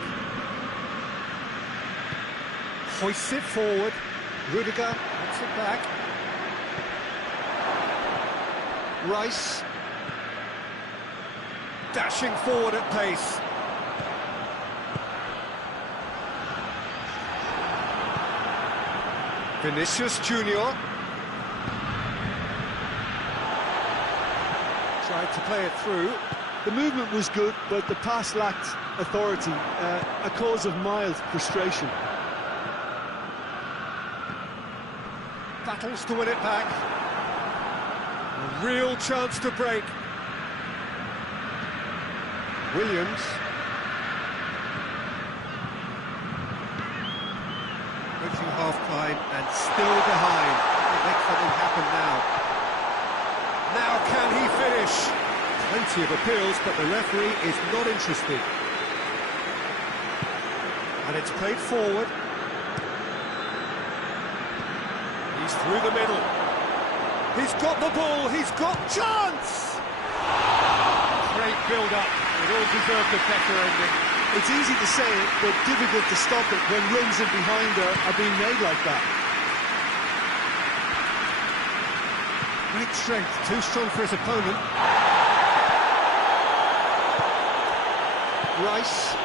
Hoists it forward. Rudiger gets it back. Rice dashing forward at pace. Vinicius Junior tried to play it through. The movement was good, but the pass lacked authority, a cause of mild frustration. Battles to win it back. A real chance to break. Williams. Approaching half-time and still behind. Make something happen now. Now can he finish? Plenty of appeals, but the referee is not interested. And it's played forward. He's through the middle. He's got the ball, he's got chance! Great build-up, it all deserved a better ending. It's easy to say it, but difficult to stop it when runs in behind are being made like that. Great strength, too strong for his opponent. Rice.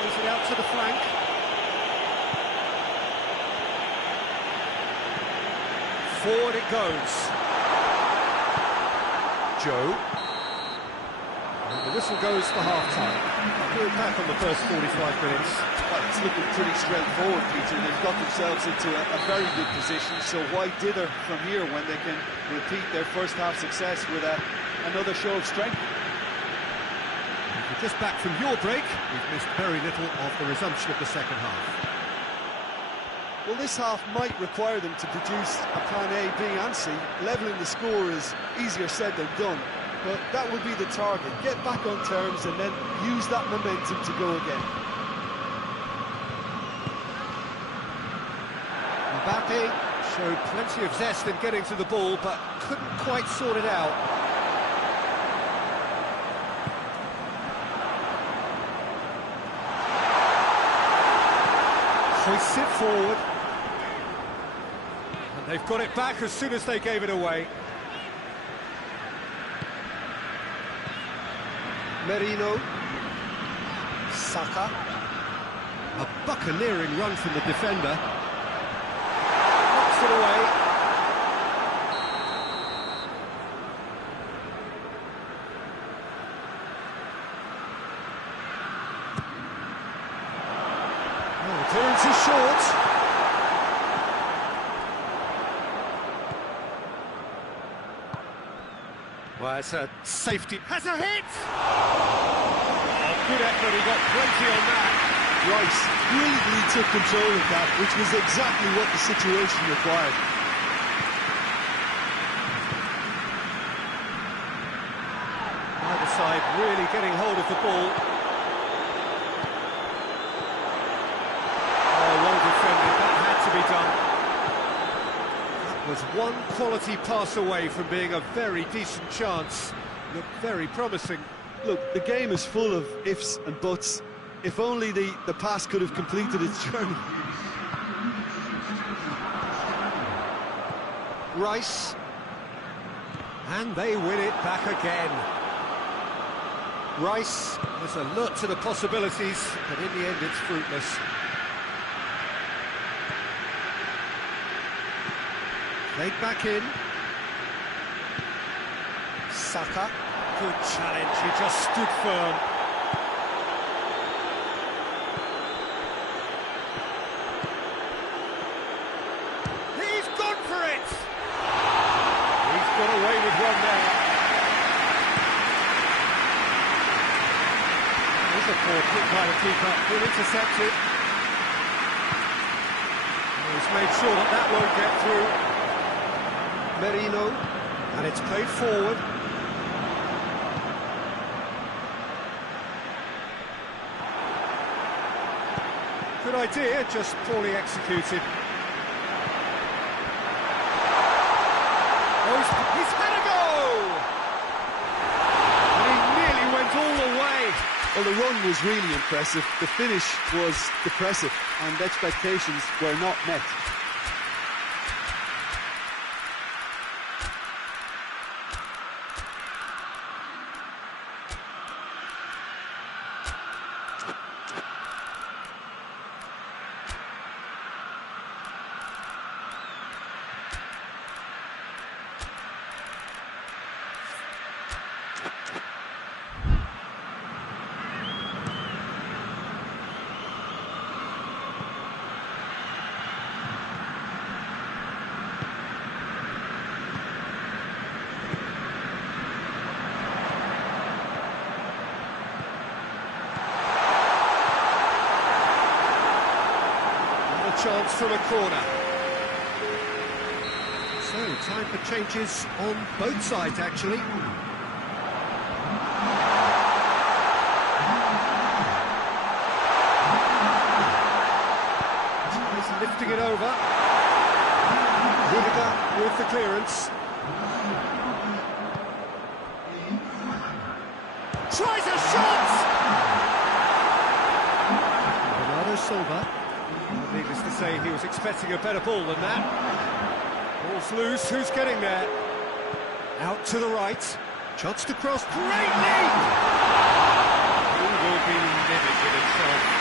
Plays it out to the flank. Forward it goes. Joe. And the whistle goes for half-time. Good back on the first 45 minutes. Well, it's looking pretty straightforward, Peter. They've got themselves into a very good position, so why dither from here when they can repeat their first half success with another show of strength? If you're just back from your break, we've missed very little of the resumption of the second half. Well, this half might require them to produce a plan A, B and C. Levelling the score is easier said than done, but that would be the target. Get back on terms and then use that momentum to go again. Mbappe showed plenty of zest in getting to the ball, but couldn't quite sort it out. Hoists it forward. And they've got it back as soon as they gave it away. Merino. Saka. A buccaneering run from the defender. Knocks it away. Oh, the clearance is short. Well, it's a safety. Has a hit! Oh, good effort, he got plenty on that. Rice brilliantly took control of that, which was exactly what the situation required. Either side really getting hold of the ball. Oh, well defended, that had to be done. That was one quality pass away from being a very decent chance. Looked very promising. Look, the game is full of ifs and buts. If only the pass could have completed its journey. Rice. And they win it back again. Rice is alert to the possibilities, but in the end it's fruitless. Played back in. Saka. Good challenge, he just stood firm. He's gone for it! He's got away with one there. was a poor kick by the keeper. He'll intercept it. He's made sure that that won't get through. Merino, and it's played forward. Good idea, just poorly executed. Oh, he's had a go! And he nearly went all the way. Well, the run was really impressive. The finish was depressive, and expectations were not met. Chance from a corner. So, time for changes on both sides, actually. He's lifting it over. Rudiger with the clearance. Tries a shot! Bernardo Silva. Needless to say, he was expecting a better ball than that. Ball's loose, who's getting there? Out to the right. Chance to cross, great leap! He will be livid with himself.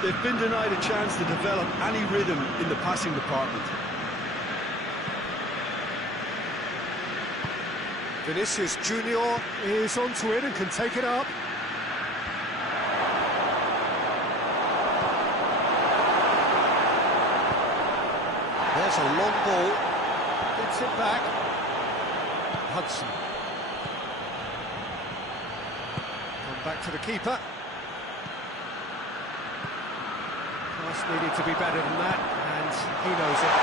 They've been denied a chance to develop any rhythm in the passing department. Vinicius Junior is onto it and can take it up. There's a long ball. Gets it back. Hudson. Come back to the keeper. Pass needed to be better than that, and he knows it.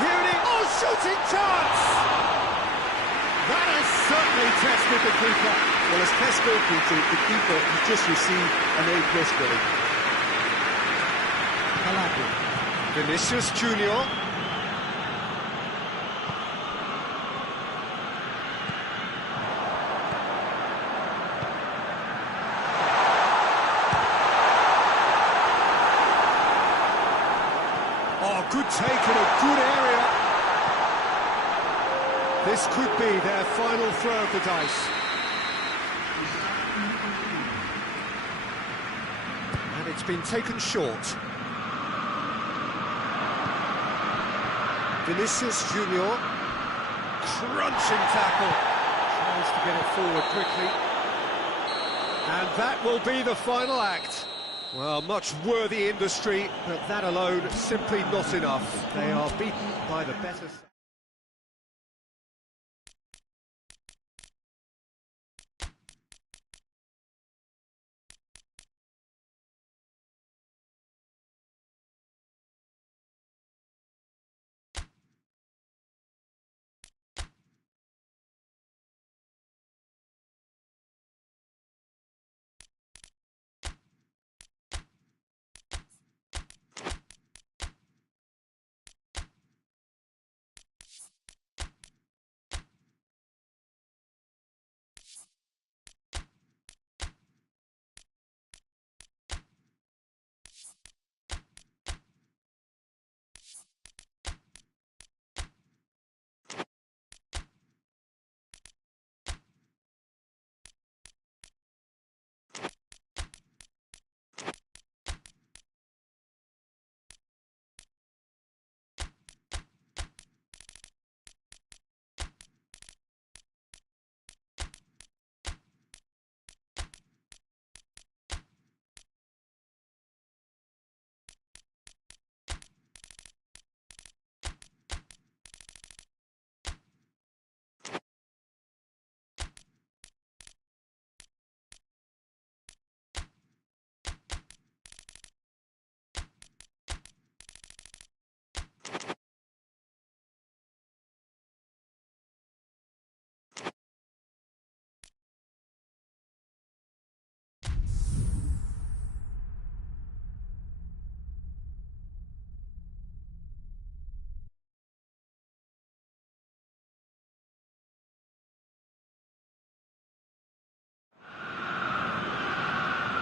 Here it is! Oh, shooting chance! That has certainly tested the keeper. Well, as test open, the keeper has just received an A+ grade. Calabria. Vinicius Junior. Oh, good take in a good area. This could be their final throw of the dice. And it's been taken short. Vinicius Junior. Crunching tackle. Tries to get it forward quickly. And that will be the final act. Well, much worthy industry, but that alone simply not enough. They are beaten by the better...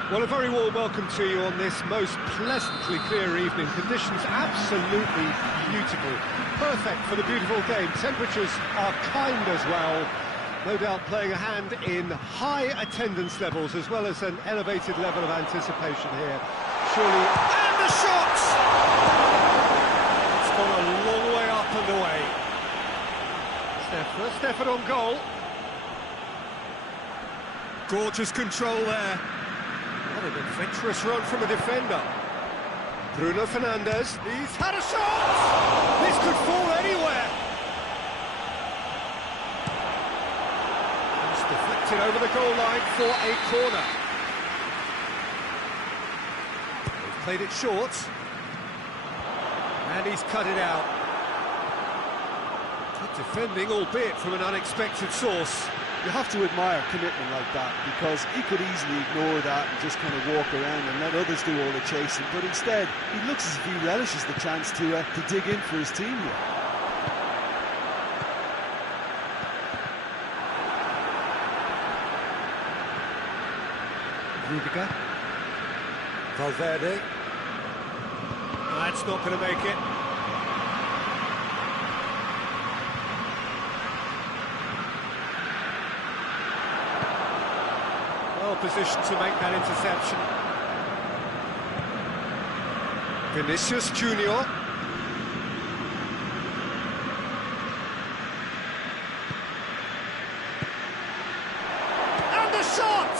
Well, a very warm welcome to you on this most pleasantly clear evening. Conditions absolutely beautiful. Perfect for the beautiful game. Temperatures are kind as well. No doubt playing a hand in high attendance levels as well as an elevated level of anticipation here. Surely... And the shot! It's gone a long way up and away. Stefford on goal. Gorgeous control there. What an adventurous run from a defender. Bruno Fernandes, he's had a shot! This could fall anywhere. It's deflected over the goal line for a corner. They've played it short. And he's cut it out. Good defending, albeit from an unexpected source. You have to admire commitment like that, because he could easily ignore that and just kind of walk around and let others do all the chasing, but instead he looks as if he relishes the chance to dig in for his team here. Rudiger. Valverde. That's not going to make it. Well positioned to make that interception. Vinicius Junior. And the shot!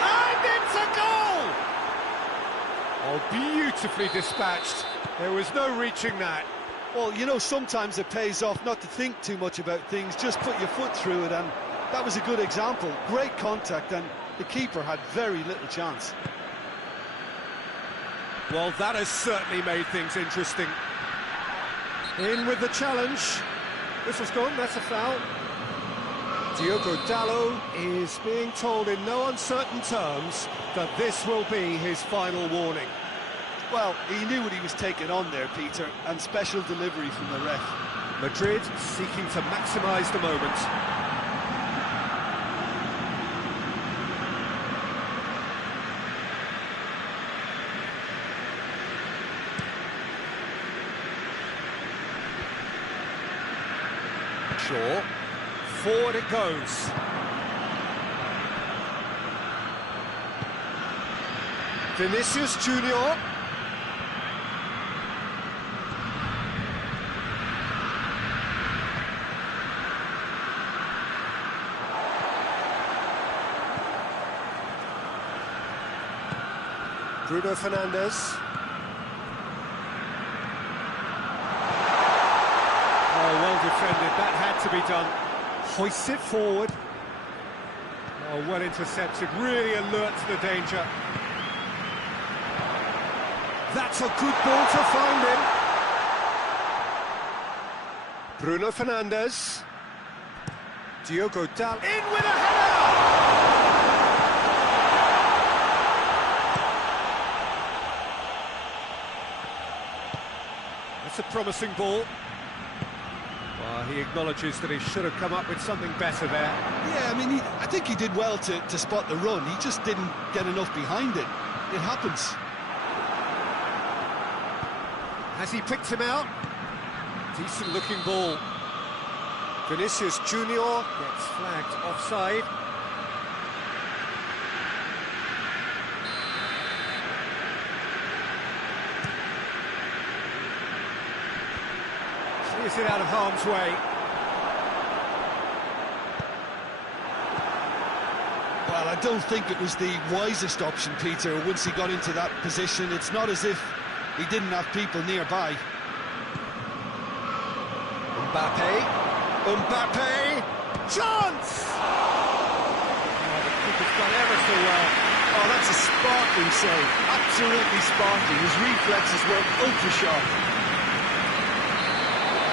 And it's a goal! Oh, beautifully dispatched. There was no reaching that. Well, you know, sometimes it pays off not to think too much about things, just put your foot through it, and that was a good example. Great contact, and the keeper had very little chance. Well, that has certainly made things interesting. In with the challenge. Whistle's gone, that's a foul. Diogo Dalot is being told in no uncertain terms that this will be his final warning. Well, he knew what he was taking on there, Peter, and special delivery from the ref. Madrid seeking to maximise the moment. Shaw, forward it goes. Vinicius Junior. Bruno Fernandes. Oh, well defended, that had to be done. Hoists it forward. Oh, well intercepted, really alert to the danger. That's a good ball to find him. Bruno Fernandes. Diogo Dalot. In with a header! That's a promising ball. Well, he acknowledges that he should have come up with something better there. Yeah, I mean, I think he did well to spot the run. He just didn't get enough behind it. It happens. Has he picked him out? Decent looking ball. Vinicius Junior gets flagged offside. Clears it out of harm's way. Well, I don't think it was the wisest option, Peter, once he got into that position. It's not as if he didn't have people nearby. Mbappe, chance! Oh, the keeper's done ever so well. Oh, that's a sparkling save, absolutely sparkling. His reflexes were ultra sharp.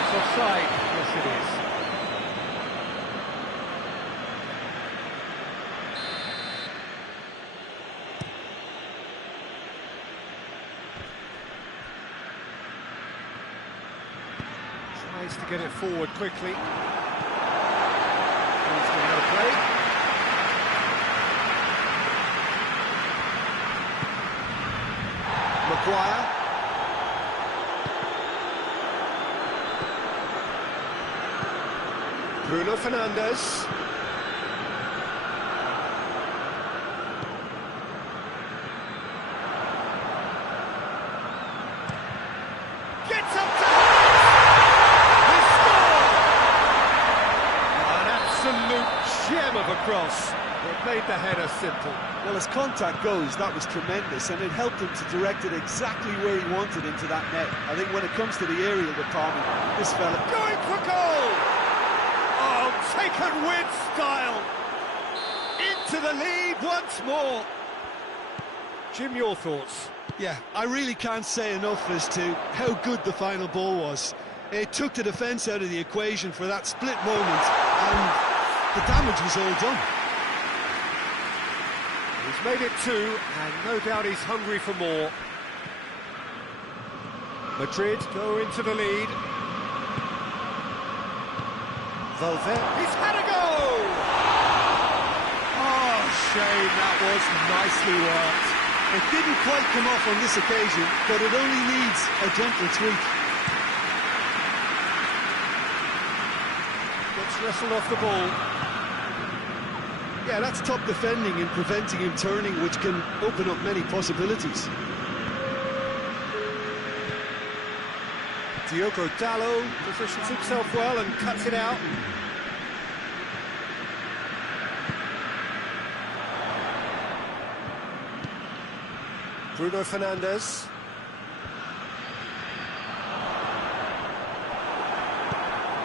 It's offside, yes it is. Tries to get it forward quickly. He's going to play. Maguire. Bruno Fernandes. Gets up to he scored! An absolute gem of a cross. It made the header simple. Well, as contact goes, that was tremendous, and it helped him to direct it exactly where he wanted into that net. I think when it comes to the aerial department, this fella... Going for goal! Oh, taken with style! Into the lead once more! Jim, your thoughts? Yeah, I really can't say enough as to how good the final ball was. It took the defence out of the equation for that split moment, and the damage was all done. He's made it 2, and no doubt he's hungry for more. Madrid go into the lead. Valverde, he's had a go! Oh, shame, that was nicely worked. It didn't quite come off on this occasion, but it only needs a gentle tweak. Gets wrestled off the ball. Yeah, that's top defending and preventing him turning, which can open up many possibilities. Diogo Dalot positions himself well and cuts it out. Bruno Fernandes.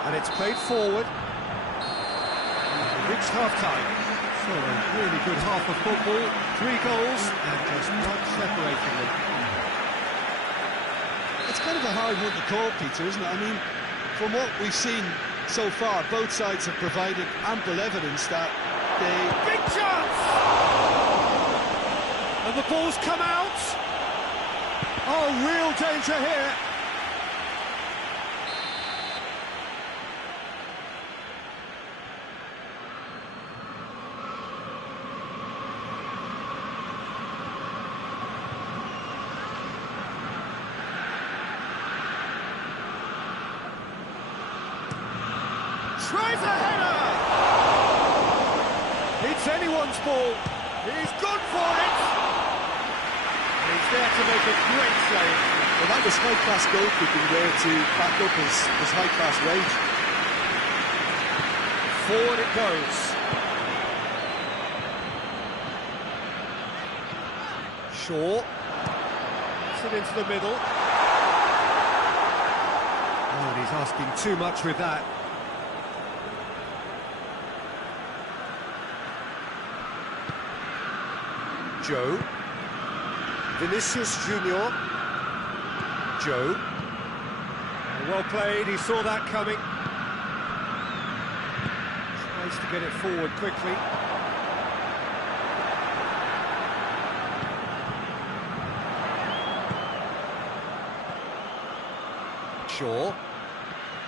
And it's played forward. Reached half-time. So a really good half of football. 3 goals and just one separating them. It's kind of a hard one to call, Peter, isn't it? I mean, from what we've seen so far, both sides have provided ample evidence that they... Big chance! And the ball's come out. Oh, real danger here. Tries a header! It's anyone's ball. He's gone for it! He's there to make a great save. Well, that was high-class goalkeeping there to back up his high-class rage. Forward it goes. Shaw. Puts it into the middle. Oh, and he's asking too much with that. Joe. Vinicius Junior. Joe. Well played, he saw that coming. Tries to get it forward quickly. Shaw.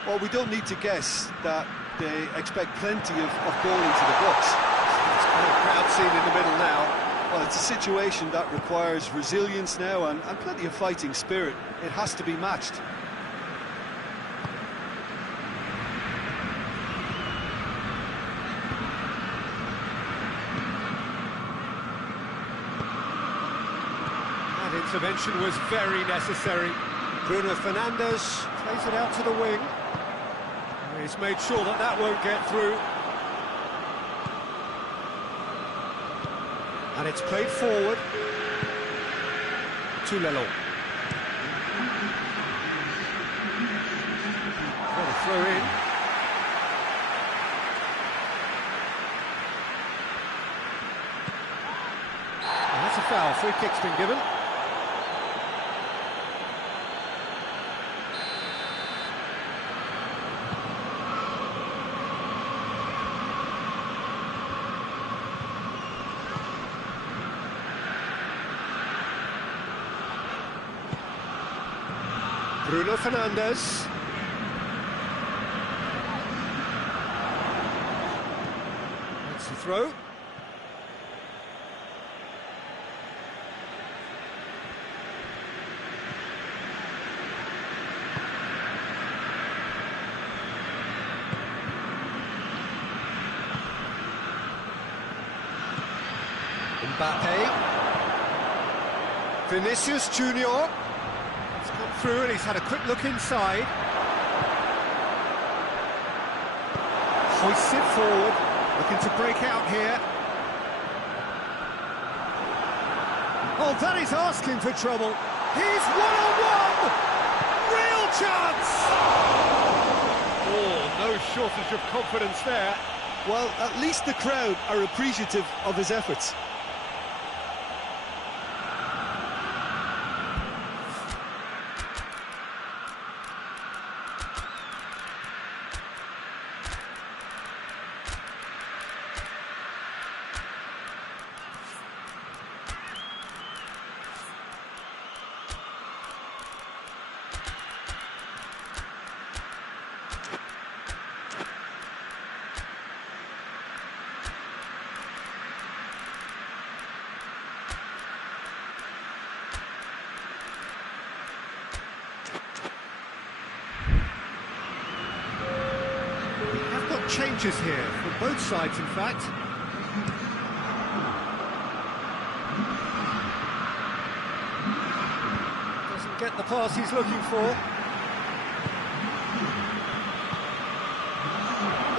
Well, we don't need to guess that they expect plenty of ball into the box. It's got a crowd scene in the middle now. Well, it's a situation that requires resilience now and plenty of fighting spirit. It has to be matched. That intervention was very necessary. Bruno Fernandes plays it out to the wing. He's made sure that that won't get through. And it's played forward to Lelon. Got a throw in. And that's a foul. Free kick's been given. Bruno Fernandes. That's the throw. Mbappe. Vinicius Junior. He's come through and he's had a quick look inside. Hoists it forward, looking to break out here. Oh, that is asking for trouble. He's one-on-one! Real chance! Oh, no shortage of confidence there. Well, at least the crowd are appreciative of his efforts. Changes here from both sides, in fact. Doesn't get the pass he's looking for.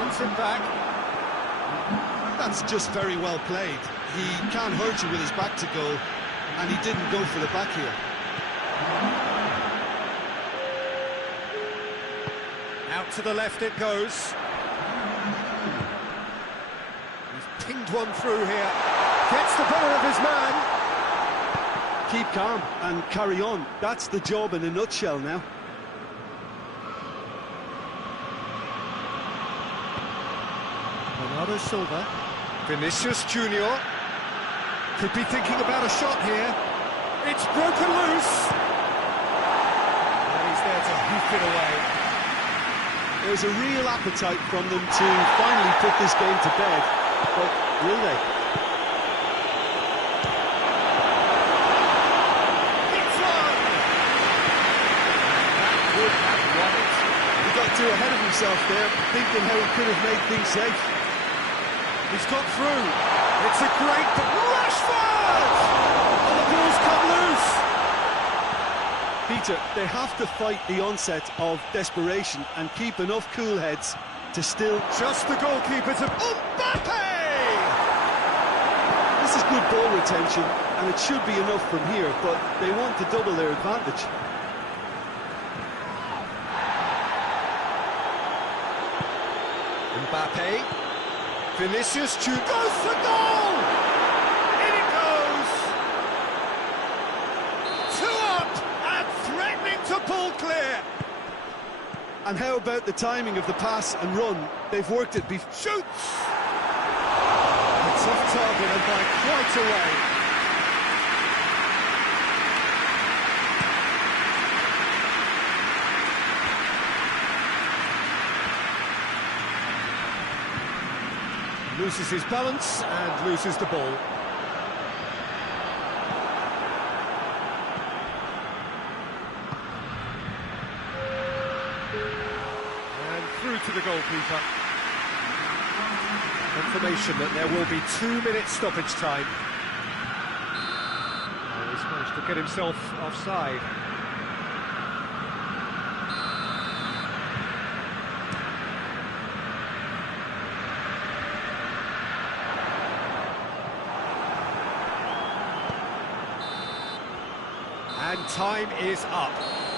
Gets him back. That's just very well played. He can't hurt you with his back to goal, and he didn't go for the back here. Out to the left it goes. Pinged one through here, gets the better of his man. Keep calm and carry on. That's the job in a nutshell now. Bernardo Silva. Vinicius Junior. Could be thinking about a shot here. It's broken loose. And he's there to hoof it away. There's a real appetite from them to finally put this game to bed. But will they? It's on! That would have won it. He got too ahead of himself there, thinking how he could have made things safe. He's got through. It's a great... Rashford! Oh, the ball's come loose. Peter, they have to fight the onset of desperation and keep enough cool heads to still... Just the goalkeeper to... Mbappe! This is good ball retention, and it should be enough from here, but they want to double their advantage. Mbappe. Vinicius Junior goes for goal! In it goes! 2 up and threatening to pull clear. And how about the timing of the pass and run? They've worked it before. Shoots! It's off target and by quite a way. Loses his balance and loses the ball. And through to the goalkeeper. Confirmation that there will be 2 minutes stoppage time. Oh, he's managed to get himself offside. And time is up.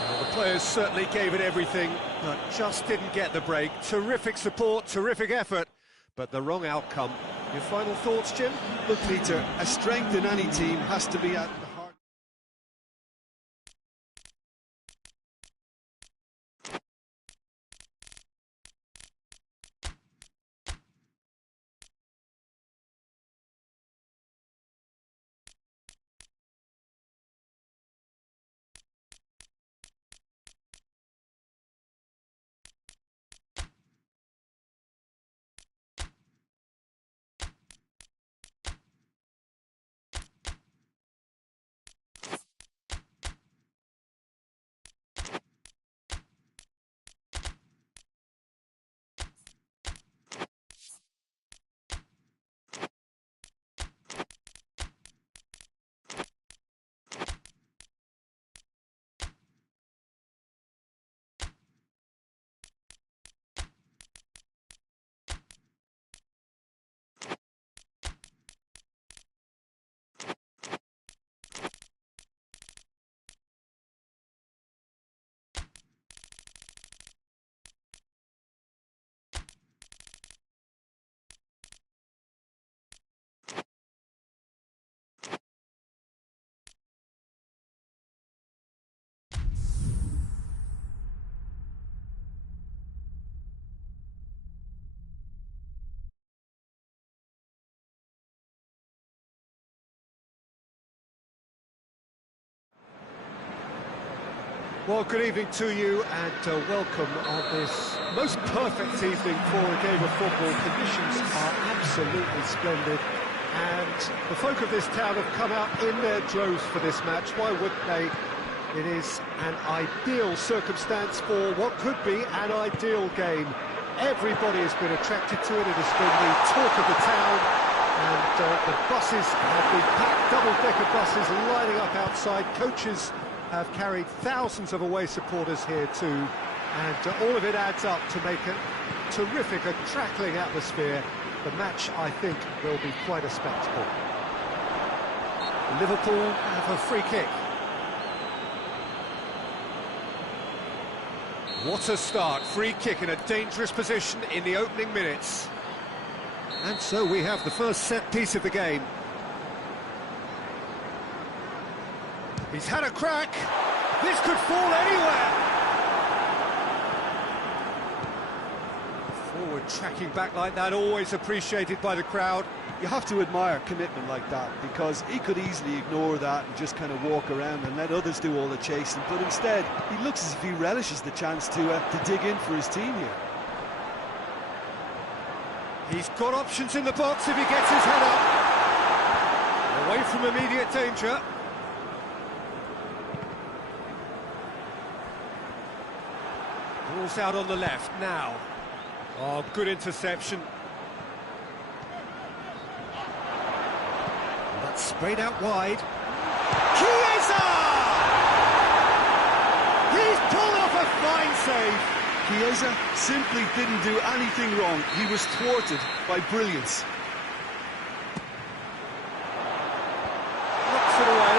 Well, the players certainly gave it everything, but just didn't get the break. Terrific support, terrific effort, but the wrong outcome. Your final thoughts, Jim? Look, Peter, a strength in any team has to be at Well, good evening to you and welcome on this most perfect evening for a game of football. Conditions are absolutely splendid and the folk of this town have come out in their droves for this match. Why wouldn't they? It is an ideal circumstance for what could be an ideal game. Everybody has been attracted to it. It has been the talk of the town and the buses have been packed, double-decker buses lining up outside. Coaches have carried thousands of away supporters here too, and all of it adds up to make a terrific, crackling atmosphere. The match, I think, will be quite a spectacle. Liverpool have a free kick. What a start, free kick in a dangerous position in the opening minutes. And so we have the first set piece of the game. He's had a crack. This could fall anywhere. Forward tracking back like that, always appreciated by the crowd. You have to admire commitment like that, because he could easily ignore that and just kind of walk around and let others do all the chasing, but instead he looks as if he relishes the chance to dig in for his team here. He's got options in the box if he gets his head up. Away from immediate danger. Ball's out on the left now. Oh, good interception. And that's sprayed out wide. Chiesa! He's pulled off a fine save. Chiesa simply didn't do anything wrong. He was thwarted by brilliance. Knocks it away.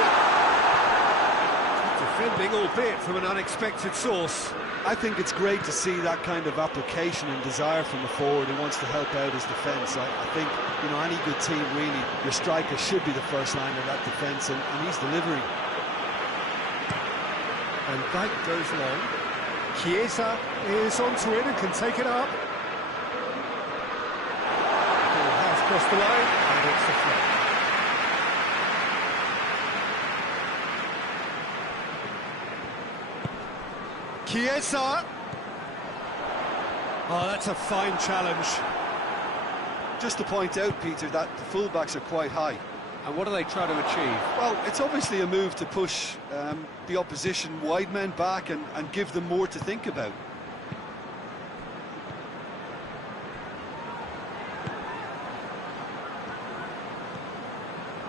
Good defending, albeit from an unexpected source. I think it's great to see that kind of application and desire from a forward who wants to help out his defence. I think, you know, any good team, really, your striker should be the first line of that defence, and he's delivering. And Dyke goes long. Chiesa is onto it and can take it up. Ball has crossed the line, and it's a throw. Chiesa! Oh, that's a fine challenge. Just to point out, Peter, that the fullbacks are quite high. And what are they trying to achieve? Well, it's obviously a move to push the opposition wide men back and give them more to think about.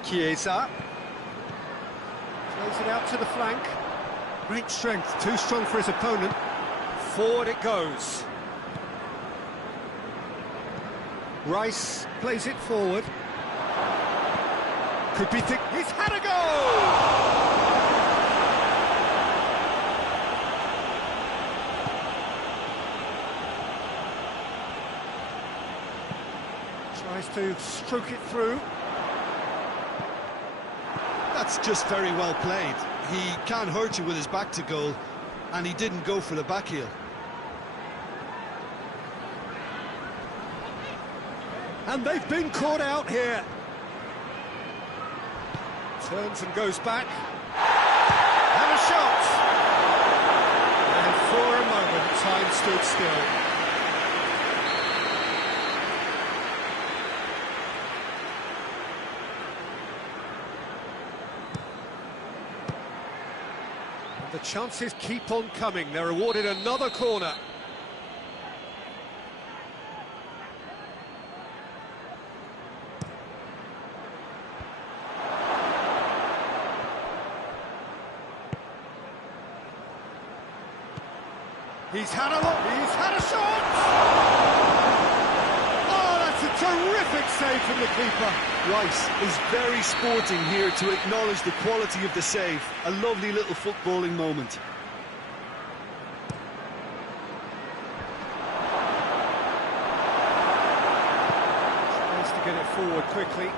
Chiesa throws it out to the flank. Great strength, too strong for his opponent. Forward it goes. Rice plays it forward. Could be thick. He's had a goal! Tries to stroke it through. That's just very well played. He can't hurt you with his back to goal, and he didn't go for the back heel. And they've been caught out here. Turns and goes back. And a shot! And for a moment, time stood still. The chances keep on coming. They're awarded another corner. He's had a look. He's had a shot. Oh, that's a terrific save from the keeper. Rice is very sporting here to acknowledge the quality of the save. A lovely little footballing moment. Tries to get it forward quickly.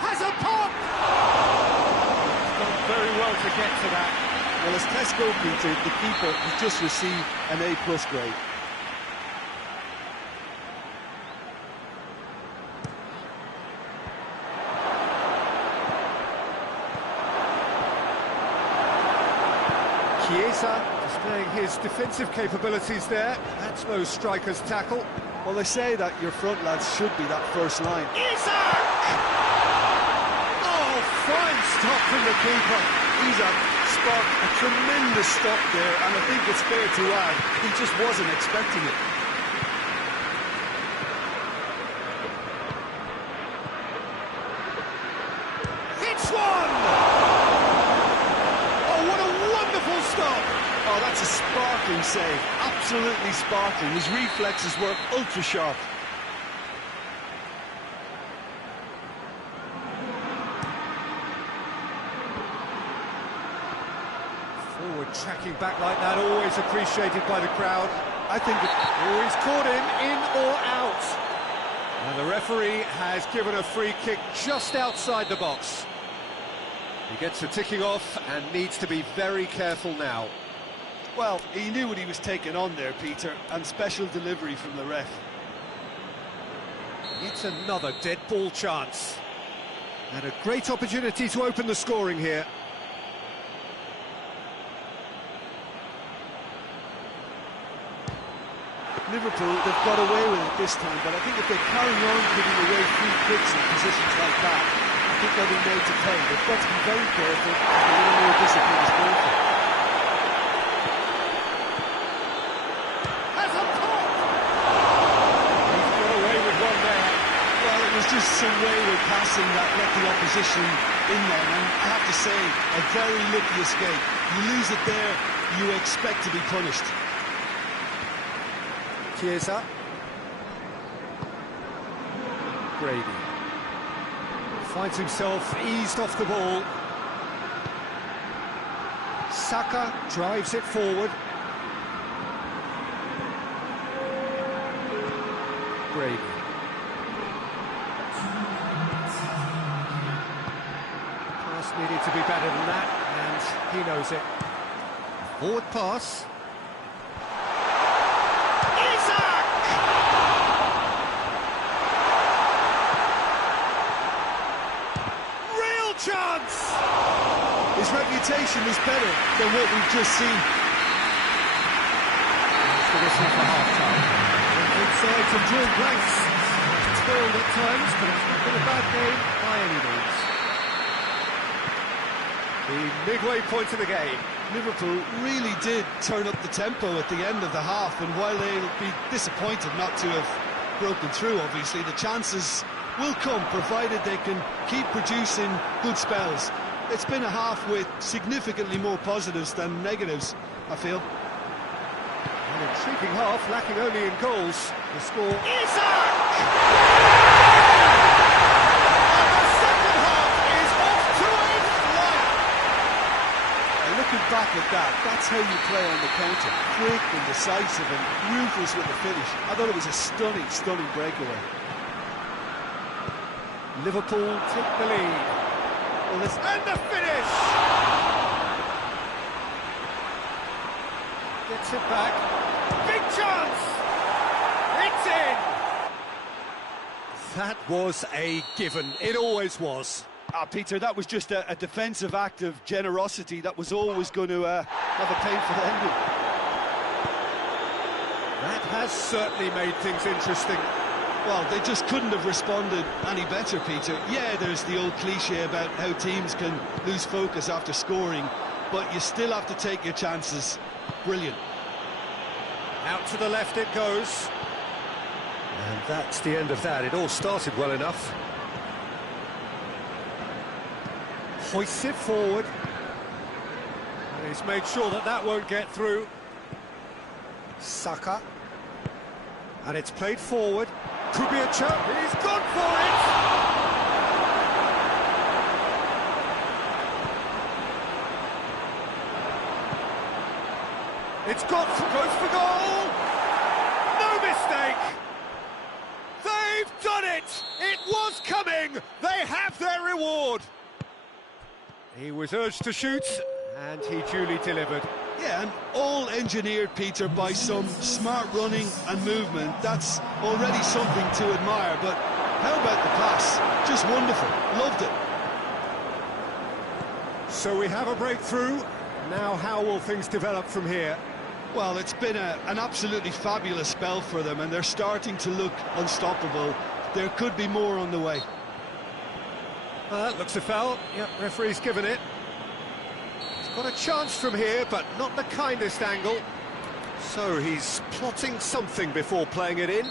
Has a pop! He's done very well to get to that. Well, as tests go, Peter, the keeper has just received an A+ grade. Chiesa displaying his defensive capabilities there. That's no striker's tackle. Well, they say that your front lads should be that first line. Isaac! Oh, fine stop from the keeper. Isaac sparked a tremendous stop there, and I think it's fair to add, he just wasn't expecting it. It's one! Oh, what a wonderful stop! Oh, that's a sparkling save, absolutely sparkling. His reflexes were ultra sharp. Forward tracking back like that, always appreciated by the crowd. I think he's caught him in or out. And the referee has given a free kick just outside the box. He gets the ticking off and needs to be very careful now. Well, he knew what he was taking on there, Peter, and special delivery from the ref. It's another dead ball chance. And a great opportunity to open the scoring here. Liverpool, they've got away with it this time, but I think if they carry on giving away free kicks in positions like that, I think they'll be made to pay. They've got to be very careful, and a little more discipline is going for. Has a pop! He's got away with one there. Well, it was just some wayward passing that let the opposition in there, and I have to say, a very lucky escape. You lose it there, you expect to be punished. Chiesa. Grady. Finds himself eased off the ball. Saka drives it forward. Grady. Pass needed to be better than that, and he knows it. Forward pass. Chance! His reputation is better than what we've just seen. That's the whistle for half-time. Both sides have drawn blanks. It's toiled at times, but it's not been a bad game by any means. The midway point of the game. Liverpool really did turn up the tempo at the end of the half, and while they'll be disappointed not to have broken through, obviously, the chances will come, provided they can keep producing good spells. It's been a half with significantly more positives than negatives, I feel. An intriguing half, lacking only in goals. The score... Isaac! And the second half is off to a flyer! And looking back at that, that's how you play on the counter. Quick and decisive and ruthless with the finish. I thought it was a stunning, stunning breakaway. Liverpool take the lead. Well, and the finish! Gets it back. Big chance! It's in! That was a given. It always was. Peter, that was just a defensive act of generosity that was always going to have a painful ending. That has certainly made things interesting. Well, they just couldn't have responded any better, Peter. Yeah, there's the old cliche about how teams can lose focus after scoring, but you still have to take your chances. Brilliant. Out to the left it goes. And that's the end of that. It all started well enough. Hoists it forward. And he's made sure that that won't get through. Saka. And it's played forward. Could be a chance. He's gone for it! It's goes for goal! No mistake! They've done it! It was coming! They have their reward! He was urged to shoot, and he duly delivered. Yeah, and all engineered, Peter, by some smart running and movement. That's already something to admire, but how about the pass? Just wonderful. Loved it. So we have a breakthrough. Now, how will things develop from here? Well, it's been an absolutely fabulous spell for them, and they're starting to look unstoppable. There could be more on the way. Looks a foul. Yep, referee's given it. He's got a chance from here, but not the kindest angle. So he's plotting something before playing it in.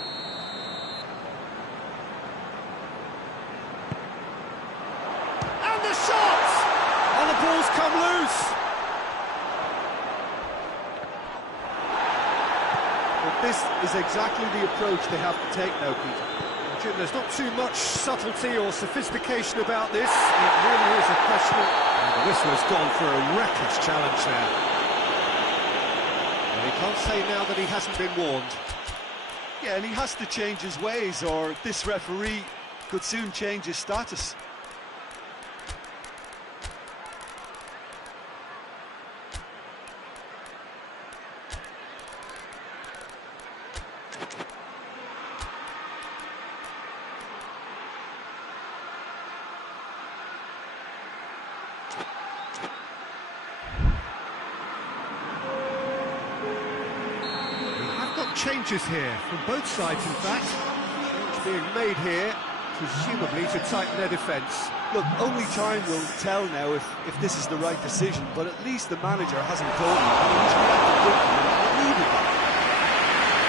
And the shot! And the ball's come loose. But this is exactly the approach they have to take now, Peter. Jim, there's not too much subtlety or sophistication about this. It really is a question. And the whistler's gone for a reckless challenge there. And he can't say now that he hasn't been warned. Yeah, and he has to change his ways, or this referee could soon change his status. Changes here from both sides, in fact. Change being made here, presumably to tighten their defence. Look, only time will tell now if this is the right decision, but at least the manager hasn't told him. He's reacted quickly, and it needed that.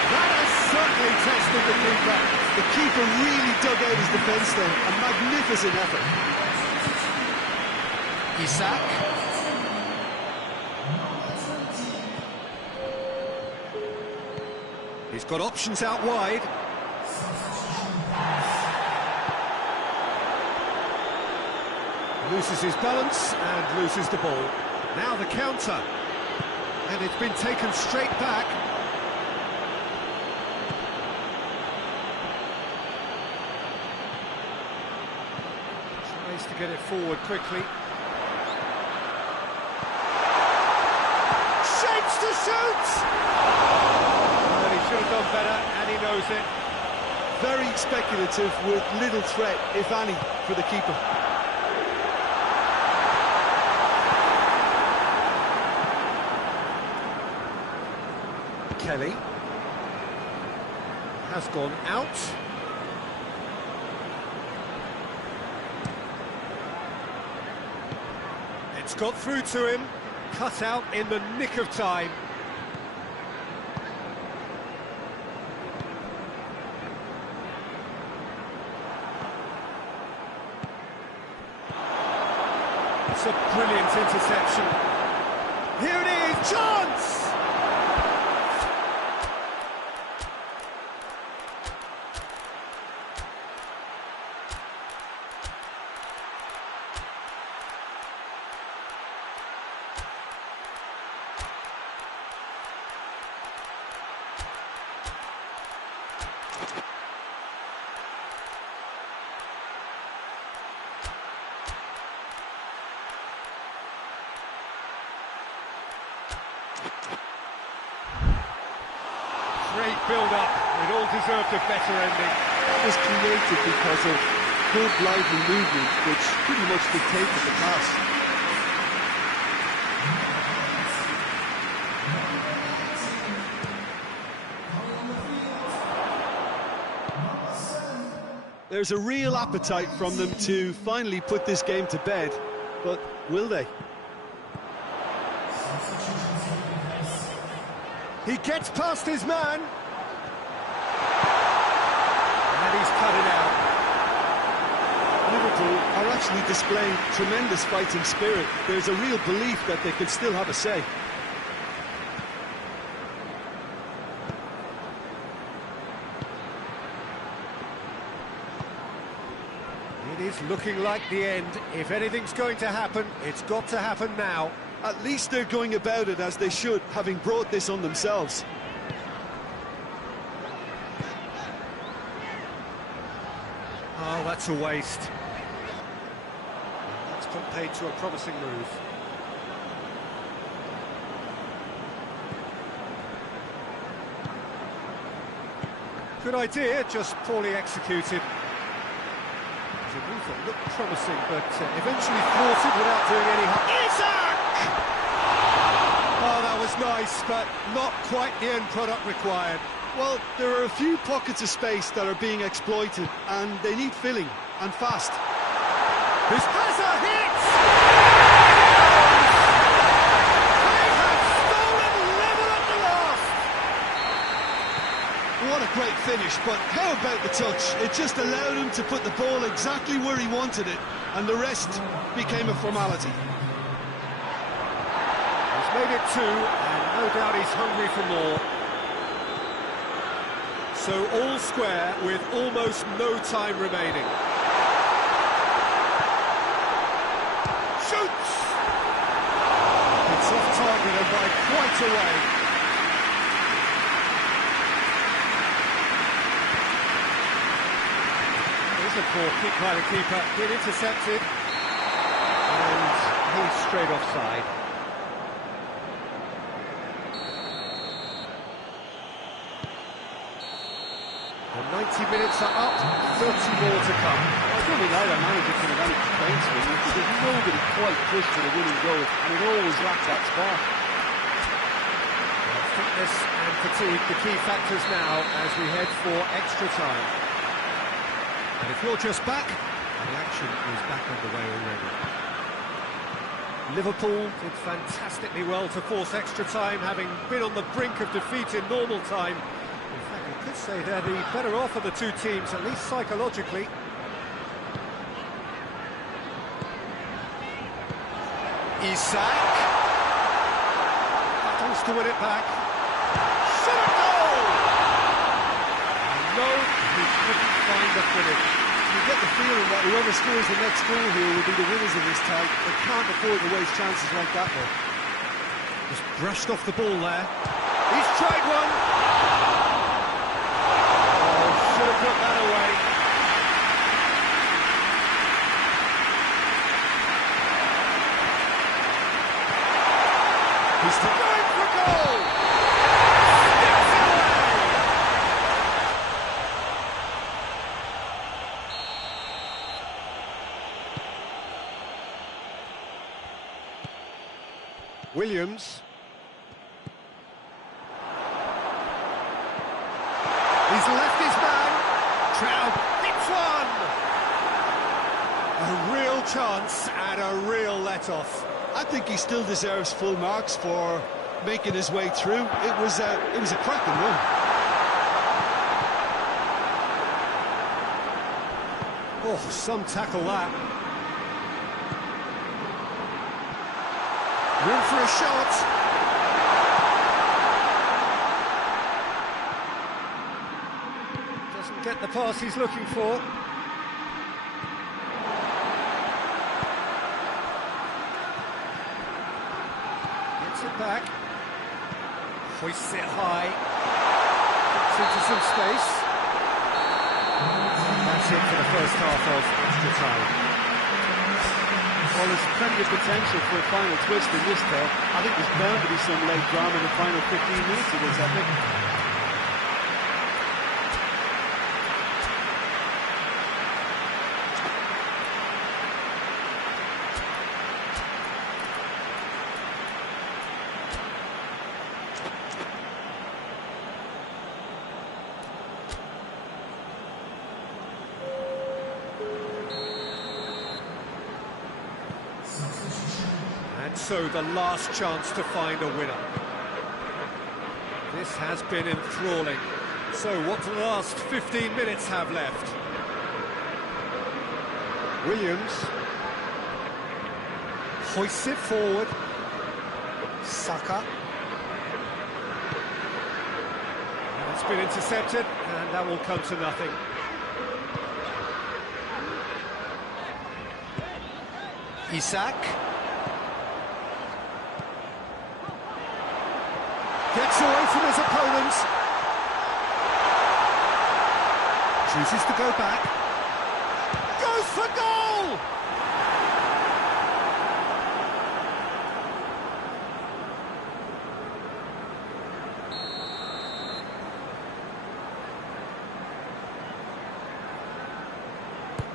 That has certainly tested the keeper. The keeper really dug out his defence then. A magnificent effort. Isak. He's got options out wide. Loses his balance and loses the ball. Now the counter. And it's been taken straight back. Tries to get it forward quickly. Shapes to shoot! Should have done better, and he knows it. Very speculative with little threat, if any, for the keeper. Kelly has gone out. It's got through to him, cut out in the nick of time. It's a brilliant interception. Here it is, chance! Great build-up, it all deserved a better ending. That was created because of good, lively movement, which pretty much dictated the pass. There's a real appetite from them to finally put this game to bed, but will they? He gets past his man. And he's cut it out. Liverpool are actually displaying tremendous fighting spirit. There's a real belief that they could still have a say. It is looking like the end. If anything's going to happen, it's got to happen now. At least they're going about it as they should, having brought this on themselves. Oh, that's a waste. That's put paid to a promising move. Good idea, just poorly executed. It's a move that looked promising, but eventually thwarted without doing any harm. Isak! nice, but not quite the end product required. Well, there are a few pockets of space that are being exploited, and they need filling, and fast. This has a hit! They have stolen level at the last! What a great finish, but how about the touch? It just allowed him to put the ball exactly where he wanted it, and the rest became a formality. He's made it 2, and no doubt he's hungry for more. So all square with almost no time remaining. Shoots! It's off target and by quite a way. There's a poor kick by the keeper, been intercepted. And he's straight offside. The 90 minutes are up, 30 more to come. I don't think either manager can have any complaints with it, because nobody quite pushed for the winning goal, and it always lacked that spark. Well, fitness and fatigue, the key factors now as we head for extra time. And if you're just back, the action is back underway already. Liverpool did fantastically well to force extra time, having been on the brink of defeat in normal time. In fact, you could say they're the better off of the two teams, at least psychologically. Isak battles to win it back. Shot a goal! No, he couldn't find the finish. You get the feeling that whoever scores the next goal here will be the winners of this tie. They can't afford to waste chances like that, though. Just brushed off the ball there. He's tried one. Oh, should have put that away. He's going for goal. Sticks away. Williams. He's left his man. Trout hits one. A real chance and a real let-off. I think he still deserves full marks for making his way through. It was a cracking run. Oh, some tackle that. Room for a shot. Doesn't get the pass he's looking for. Gets it back. Hoists it high. Gets into some space. That's it for the first half of extra time. Well, there's plenty of potential for a final twist in this, though. I think there's bound to be some late drama in the final 15 minutes of this, I think. And so the last chance to find a winner. This has been enthralling. So what do the last 15 minutes have left? Williams hoists it forward. Saka. And it's been intercepted, and that will come to nothing. Isak. Gets away from his opponent. Chooses to go back. Goes for goal!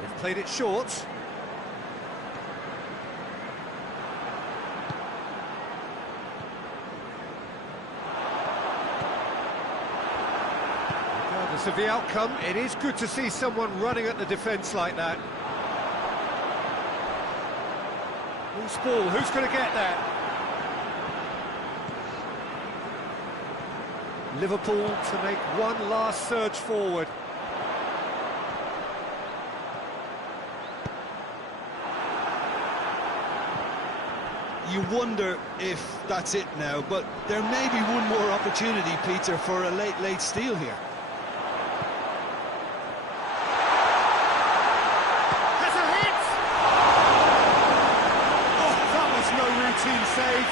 They've played it short. regardless of the outcome, it is good to see someone running at the defence like that. Loose ball, who's going to get that? Liverpool to make one last surge forward. You wonder if that's it now, but there may be one more opportunity, Peter, for a late steal here. Has a hit! Oh, that was no routine save.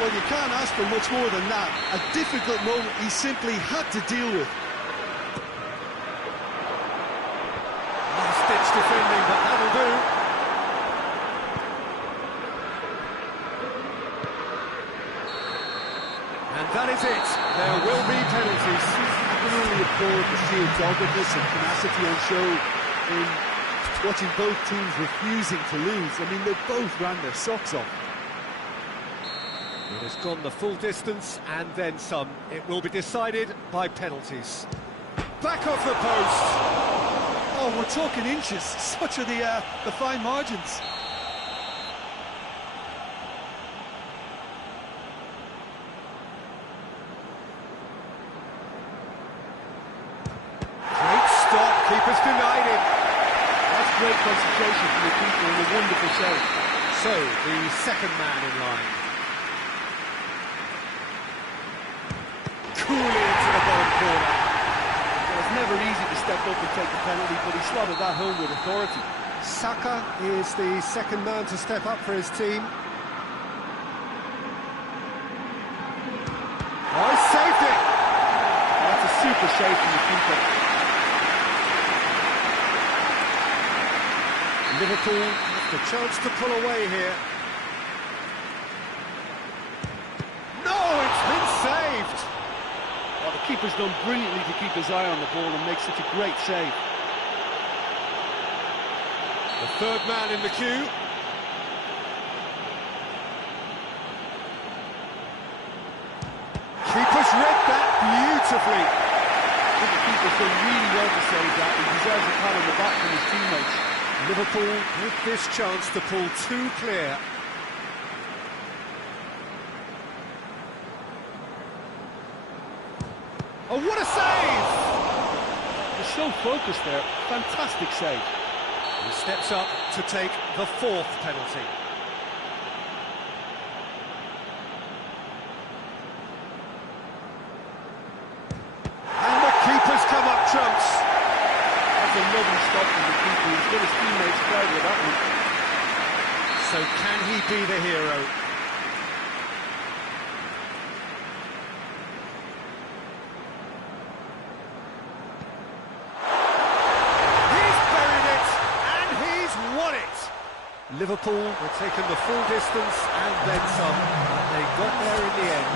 Well, you can't ask for much more than that. A difficult moment he simply had to deal with. Last-ditch defending, but that'll do. And that is it. There will be penalties. I can only applaud the sheer doggedness and tenacity on show in watching both teams refusing to lose. I mean, they both ran their socks off. It has gone the full distance and then some. It will be decided by penalties. Back off the post. Oh, we're talking inches. Such are the fine margins. Great stop. Keeper's denied him. That's great concentration from the keeper and a wonderful save. So, the second man in line. Coolly into the bottom corner. Well, it's never easy to step up and take the penalty, but he slotted that home with authority. Saka is the second man to step up for his team. Oh, he saved it! That's a super save from the keeper. Liverpool have the chance to pull away here. No, it's been saved! Well, the keeper's done brilliantly to keep his eye on the ball and make such a great save. The third man in the queue. Keeper's read that beautifully. I think the keeper's done really well to save that. He deserves a pat on the back from his teammates. Liverpool with this chance to pull two clear. Oh, what a save! He's so focused there. Fantastic save. He steps up to take the fourth penalty. And the keeper's come up trumps. That's a lovely stop from the keeper. He's got his teammates proud with that one. So can he be the hero? He's buried it, and he's won it. Liverpool were taken the full distance and then some, but they got there in the end.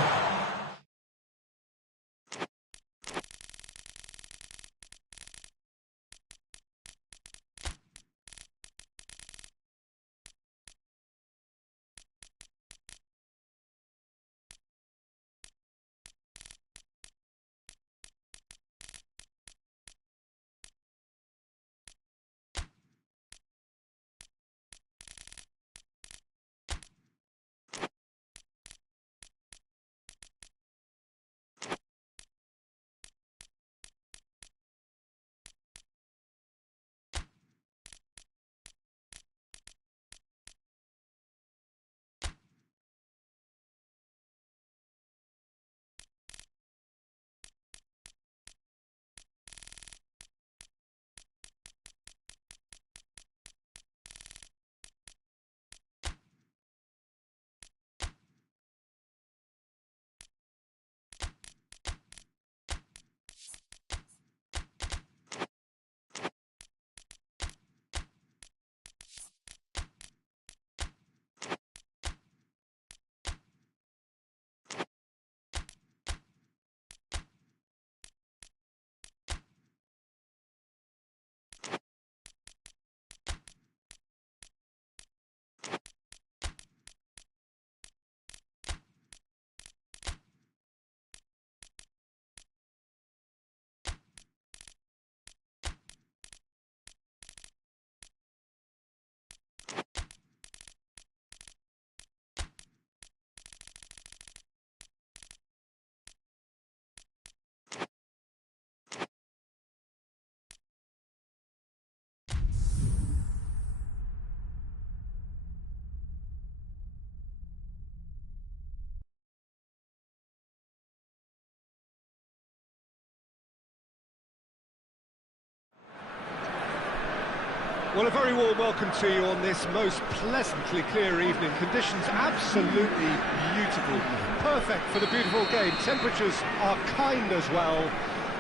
Well, a very warm welcome to you on this most pleasantly clear evening. Conditions absolutely beautiful, perfect for the beautiful game. Temperatures are kind as well,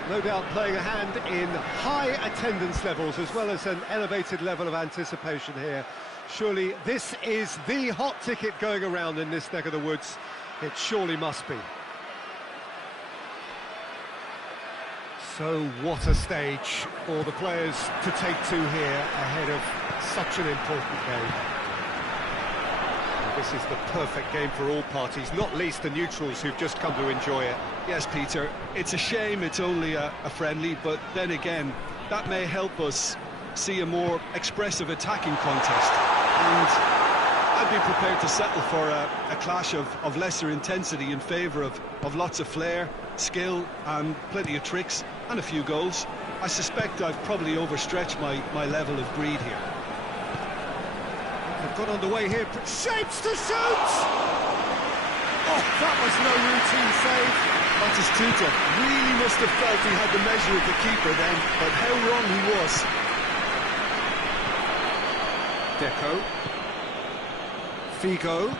no doubt playing a hand in high attendance levels as well as an elevated level of anticipation here. Surely this is the hot ticket going around in this neck of the woods. It surely must be. So what a stage for the players to take to here ahead of such an important game. This is the perfect game for all parties, not least the neutrals who've just come to enjoy it. Yes, Peter, it's a shame it's only a friendly, but then again, that may help us see a more expressive attacking contest. And I'd be prepared to settle for a clash of lesser intensity in favour of lots of flair, skill and plenty of tricks and a few goals. I suspect I've probably overstretched my level of greed here. They've got underway here, shapes to shoot! Oh, that was no routine save. Batistuta really must have felt he had the measure of the keeper then, but how wrong he was. Deco. Figo.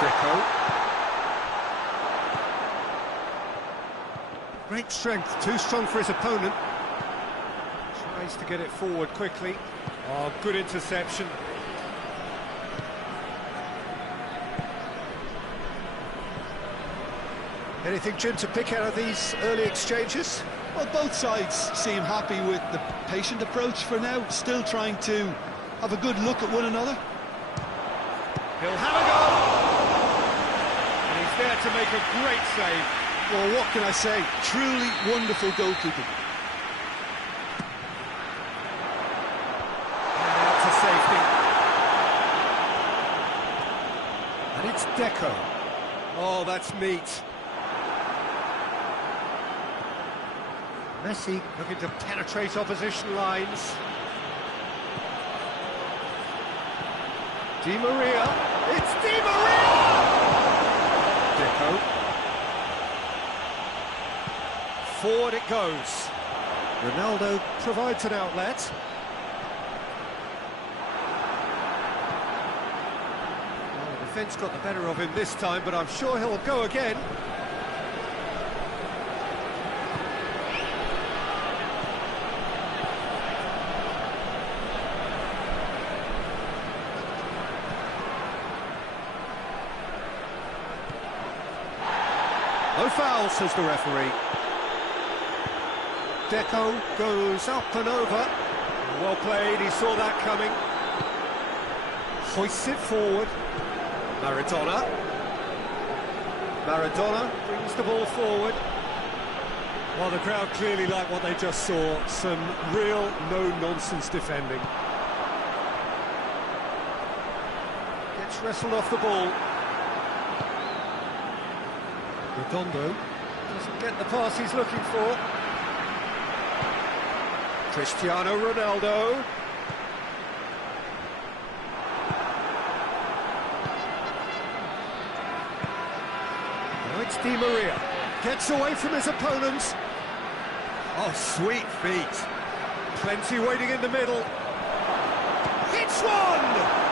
Deco. Great strength, too strong for his opponent. Tries to get it forward quickly. Oh, good interception. Anything, Jim, to pick out of these early exchanges? Well, both sides seem happy with the patient approach for now, still trying to have a good look at one another. He'll have a go! And he's there to make a great save. Well, what can I say? Truly wonderful goalkeeping. And out to safety. And it's Deco. Oh, that's neat. Messi looking to penetrate opposition lines. Di Maria. It's Di Maria! Deco. Forward it goes. Ronaldo provides an outlet. Well, the defence got the better of him this time, but I'm sure he'll go again. No foul, says the referee. Deco goes up and over. Well played, he saw that coming. Hoists it forward. Maradona. Maradona brings the ball forward. Well, the crowd clearly like what they just saw. Some real no-nonsense defending. Gets wrestled off the ball. Redondo doesn't get the pass he's looking for. Cristiano Ronaldo. Now it's Di Maria. Gets away from his opponents. Oh, sweet feet. Plenty waiting in the middle. Hits one!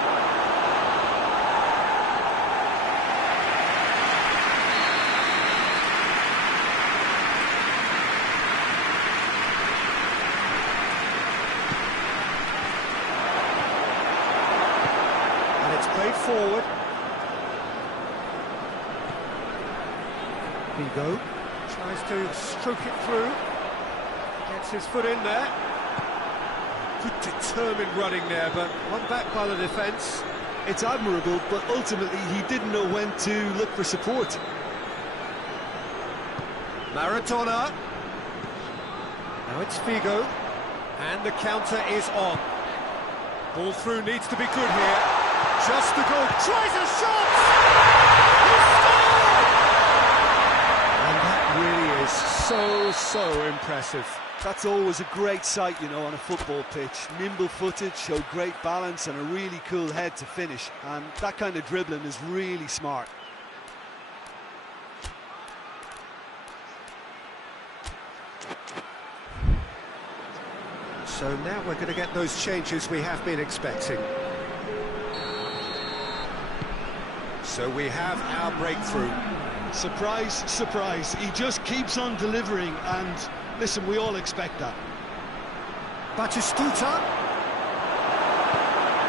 Played forward. Figo tries to stroke it through. Gets his foot in there. Good determined running there, but one back by the defence. It's admirable, but ultimately he didn't know when to look for support. Maradona. Now it's Figo. And the counter is on. Ball through needs to be good here. Just the goal, tries a shot! He scored! And that really is so impressive. That's always a great sight, you know, on a football pitch. Nimble-footed, showed great balance and a really cool head to finish. And that kind of dribbling is really smart. So now we're going to get those changes we have been expecting. So we have our breakthrough. Surprise, surprise. He just keeps on delivering, and listen, we all expect that. Batistuta.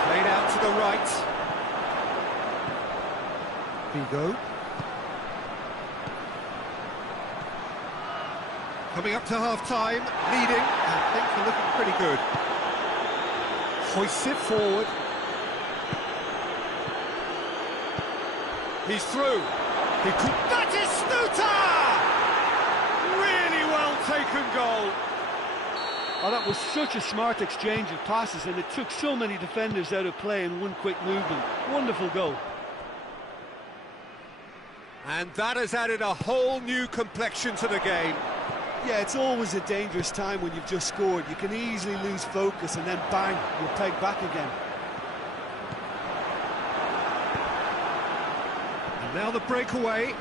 Played out to the right. Figo. Coming up to half-time, leading, and things are looking pretty good. Hoists it forward. He's through. He could... Batistuta! Really well taken goal. Oh, that was such a smart exchange of passes, and it took so many defenders out of play in one quick movement. Wonderful goal. And that has added a whole new complexion to the game. Yeah, it's always a dangerous time when you've just scored. You can easily lose focus and then bang, you're pegged back again. And now the breakaway.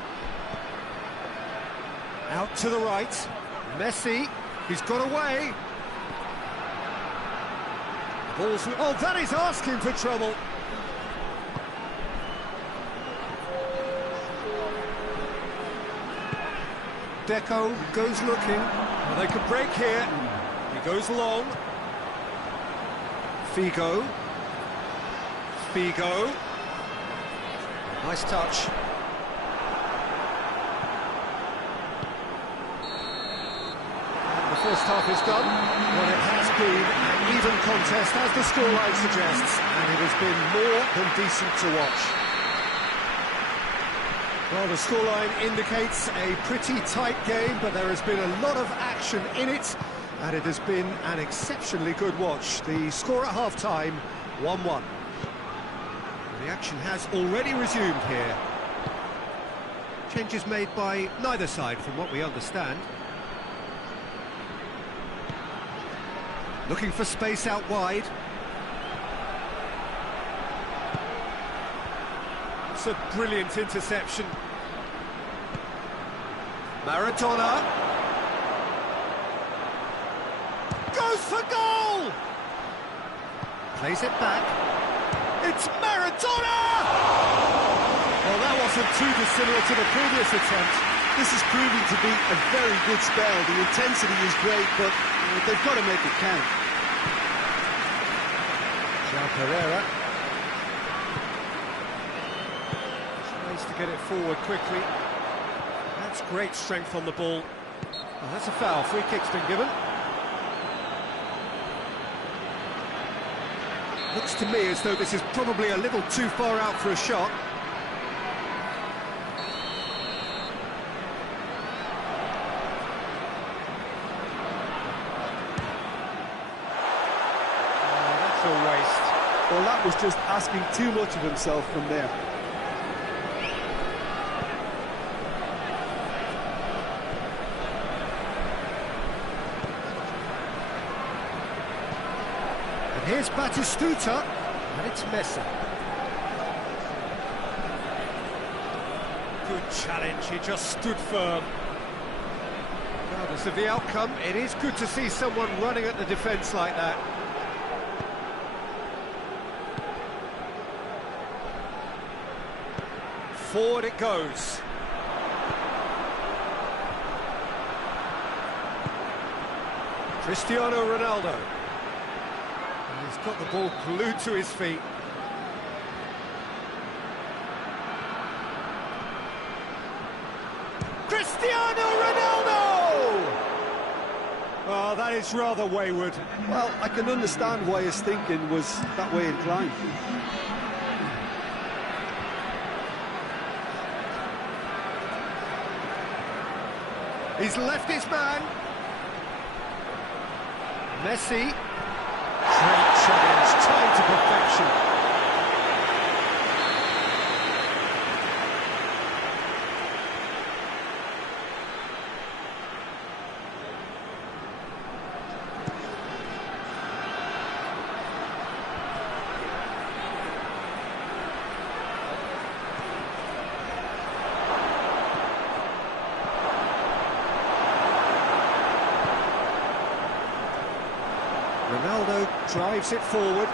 Out to the right. Messi, he's got away. Ball's... Oh, that is asking for trouble. Deco goes looking. Well, they could break here. He goes long. Figo. Figo. Nice touch. And the first half is done. Well, it has been an even contest, as the scoreline suggests, and it has been more than decent to watch. Well, the scoreline indicates a pretty tight game, but there has been a lot of action in it, and it has been an exceptionally good watch. The score at half-time, 1-1. The action has already resumed here. Changes made by neither side, from what we understand. Looking for space out wide. It's a brilliant interception. Maradona goes for goal. Plays it back. It's Maradona! Well, that wasn't too dissimilar to the previous attempt. This is proving to be a very good spell. The intensity is great, but they've got to make it count. João Pereira tries to get it forward quickly. That's great strength on the ball. Well, that's a foul. Free kick's been given. Looks to me as though this is probably a little too far out for a shot. Oh, that's a waste. Well, that was just asking too much of himself from there. Here's Batistuta, and it's Messi. Good challenge, he just stood firm. Regardless of the outcome, it is good to see someone running at the defence like that. Forward it goes. Cristiano Ronaldo. He's got the ball glued to his feet. Cristiano Ronaldo! Oh, that is rather wayward. Well, I can understand why his thinking was that way inclined. He's left his man. Messi. Great challenge, timed to perfection. Ronaldo drives it forward.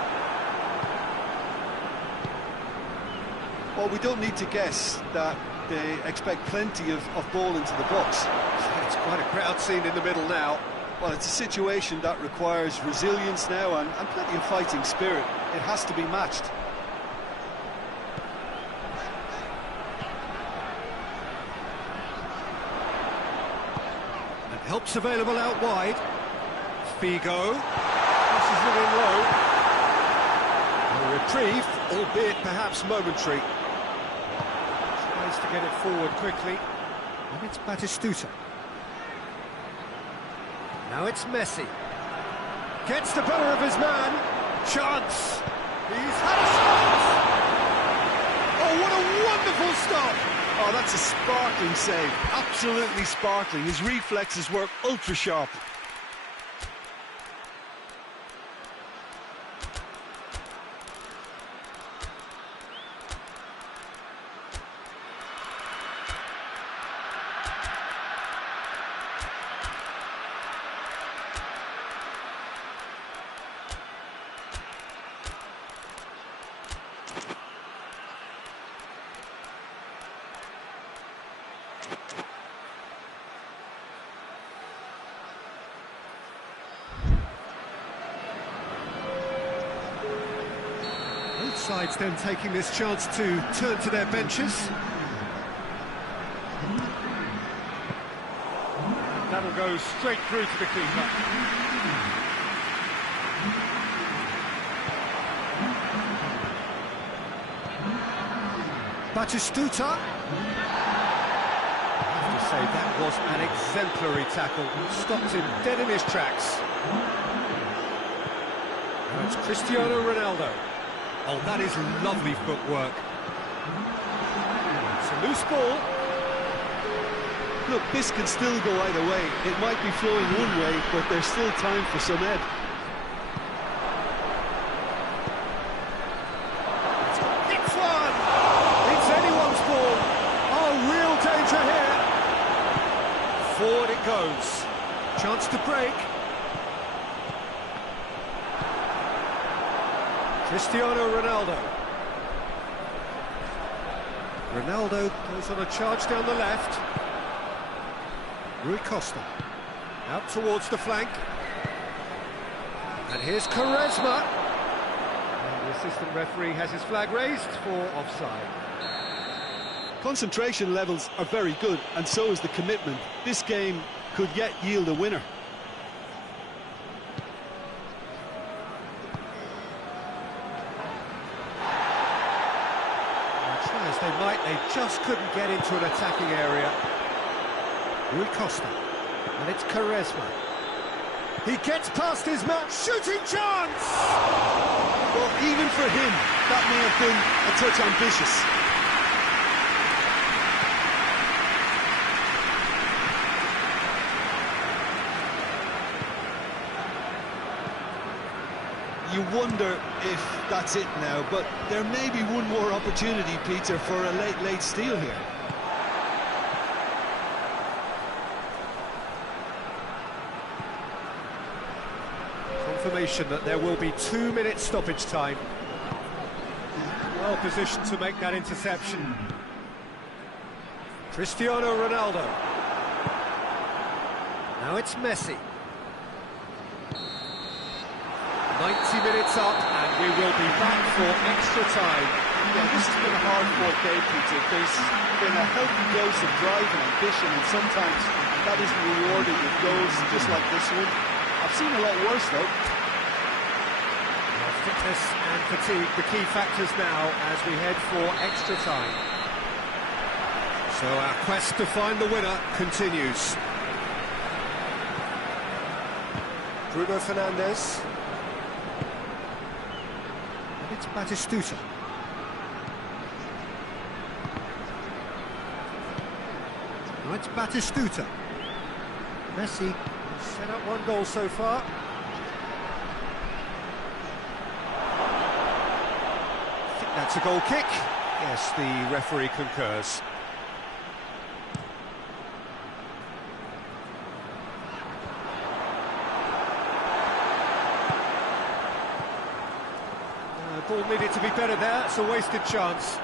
Well, we don't need to guess that they expect plenty of ball into the box. It's quite a crowd scene in the middle now. Well, it's a situation that requires resilience now and plenty of fighting spirit. It has to be matched. And help's available out wide. Figo passes it in low. A reprieve, albeit perhaps momentary. Tries to get it forward quickly. And it's Batistuta. Now it's Messi. Gets the better of his man. Chance. He's had a shot. Oh, what a wonderful stop! Oh, that's a sparkling save. Absolutely sparkling. His reflexes work ultra sharp. Both sides then taking this chance to turn to their benches. That'll go straight through to the keeper. Batistuta. I have to say that was an exemplary tackle. Stopped him dead in his tracks. Now it's Cristiano Ronaldo. Oh, that is lovely footwork. It's a loose ball. Look, this can still go either way. It might be flowing one way, but there's still time for some ebb. It's one! It's anyone's ball. Oh, real danger here. Forward it goes. Chance to break. Cristiano Ronaldo. Ronaldo goes on a charge down the left. Rui Costa. Out towards the flank. And here's Quaresma. And the assistant referee has his flag raised for offside. Concentration levels are very good, and so is the commitment. This game could yet yield a winner. They might, they just couldn't get into an attacking area. Rui Costa, and it's Quaresma. He gets past his man, shooting chance! Well, even for him, that may have been a touch ambitious. You wonder if that's it now, but there may be one more opportunity, Peter, for a late steal here. Confirmation that there will be 2 minutes stoppage time. Well positioned to make that interception. Cristiano Ronaldo. Now it's Messi. 90 minutes up, and we will be back for extra time. Yeah, this has been a hard-fought game, Peter. There's been a healthy dose of drive and ambition, and sometimes that isn't rewarded with goals just like this one. I've seen a lot worse, though. Well, fitness and fatigue, the key factors now as we head for extra time. So our quest to find the winner continues. Bruno Fernandes. It's Batistuta. Now it's Batistuta. Messi set up one goal so far. I think that's a goal kick. Yes, the referee concurs. Ball needed to be better there, it's a wasted chance.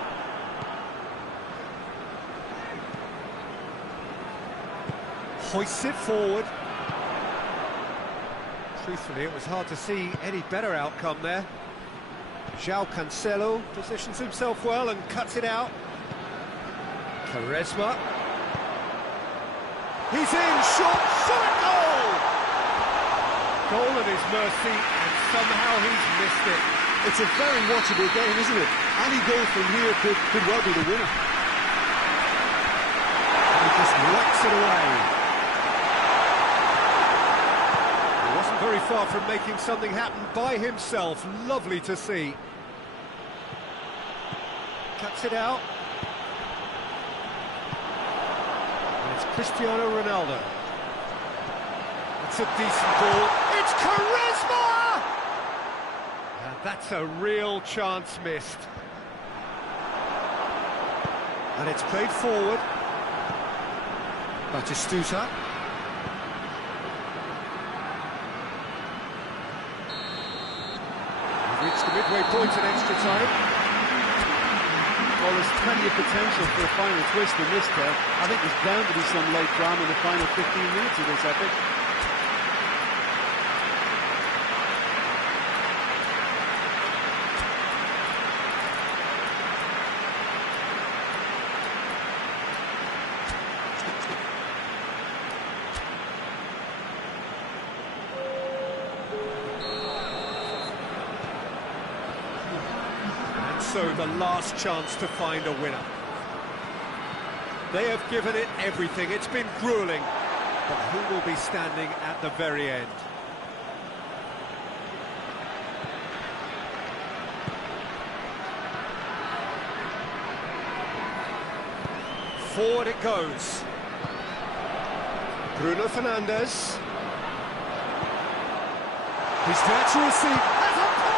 Hoists it forward. Truthfully, it was hard to see any better outcome there. João Cancelo positions himself well and cuts it out. Quaresma. He's in, shot, goal! Goal at his mercy, and somehow he's missed it. It's a very watchable game, isn't it? Any goal from here could well be the winner. And he just whacks it away. He wasn't very far from making something happen by himself. Lovely to see. Cuts it out. And it's Cristiano Ronaldo. It's a decent ball. It's Quaresma! And that's a real chance missed. And it's played forward. Batistuta. We've reached the midway point in extra time. Well, there's plenty of potential for a final twist in this there. I think there's bound to be some late drama in the final 15 minutes of this epic. So the last chance to find a winner. They have given it everything. It's been grueling, but who will be standing at the very end? Forward it goes. Bruno Fernandes. He's there to receive. That's a pop!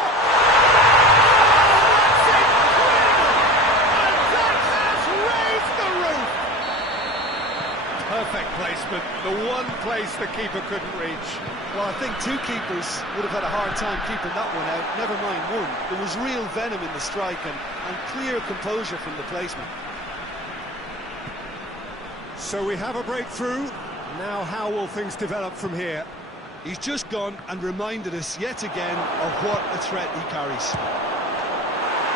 Perfect placement, the one place the keeper couldn't reach. Well, I think two keepers would have had a hard time keeping that one out, never mind one. There was real venom in the strike and clear composure from the placement. So we have a breakthrough. Now how will things develop from here? He's just gone and reminded us yet again of what a threat he carries.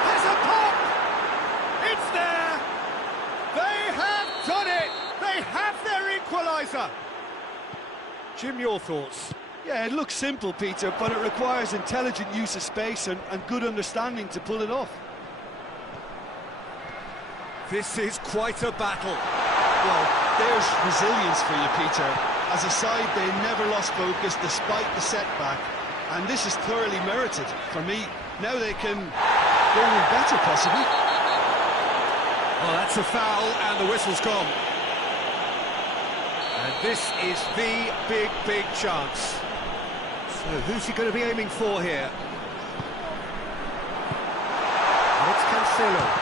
There's a pop! It's there! They have done it! They have their equaliser! Jim, your thoughts? Yeah, it looks simple, Peter, but it requires intelligent use of space and good understanding to pull it off. This is quite a battle. Well, there's resilience for you, Peter. As a side, they never lost focus despite the setback, and this is thoroughly merited for me. Now they can go with better, possibly. Well, that's a foul, and the whistle's gone. And this is the big chance. So who's he going to be aiming for here? And it's Cancelo.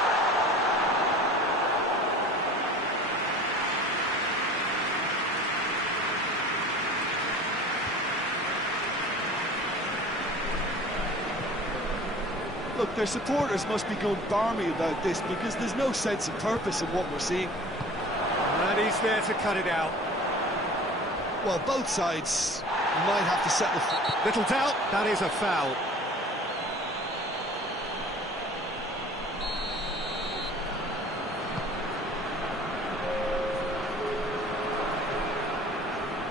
Look, their supporters must be going barmy about this because there's no sense of purpose in what we're seeing. And he's there to cut it out. Well, both sides might have to settle for... Little doubt, that is a foul.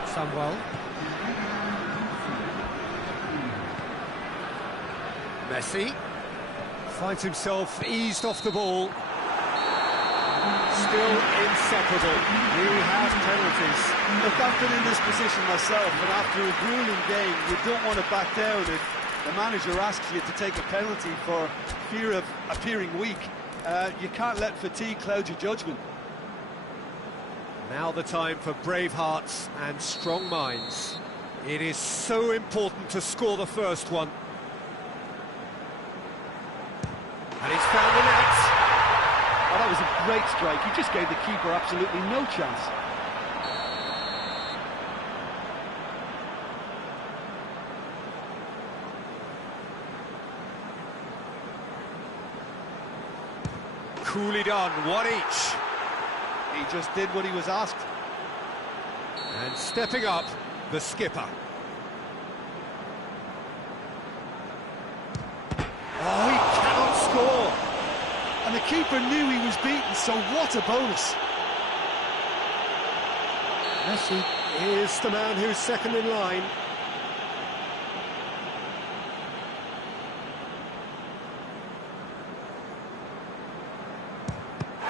Samuel. Messi. Finds himself eased off the ball. Still inseparable. We have penalties. Look, I've been in this position myself, and after a grueling game, you don't want to back down if the manager asks you to take a penalty for fear of appearing weak. You can't let fatigue cloud your judgment. Now the time for brave hearts and strong minds. It is so important to score the first one. And he's found the net. Oh, that was a great strike. He just gave the keeper absolutely no chance. coolly done, one each. He just did what he was asked. And stepping up, the skipper. Oh, he cannot score. And the keeper knew he was beaten, so what a bonus. Messi is the man who's second in line.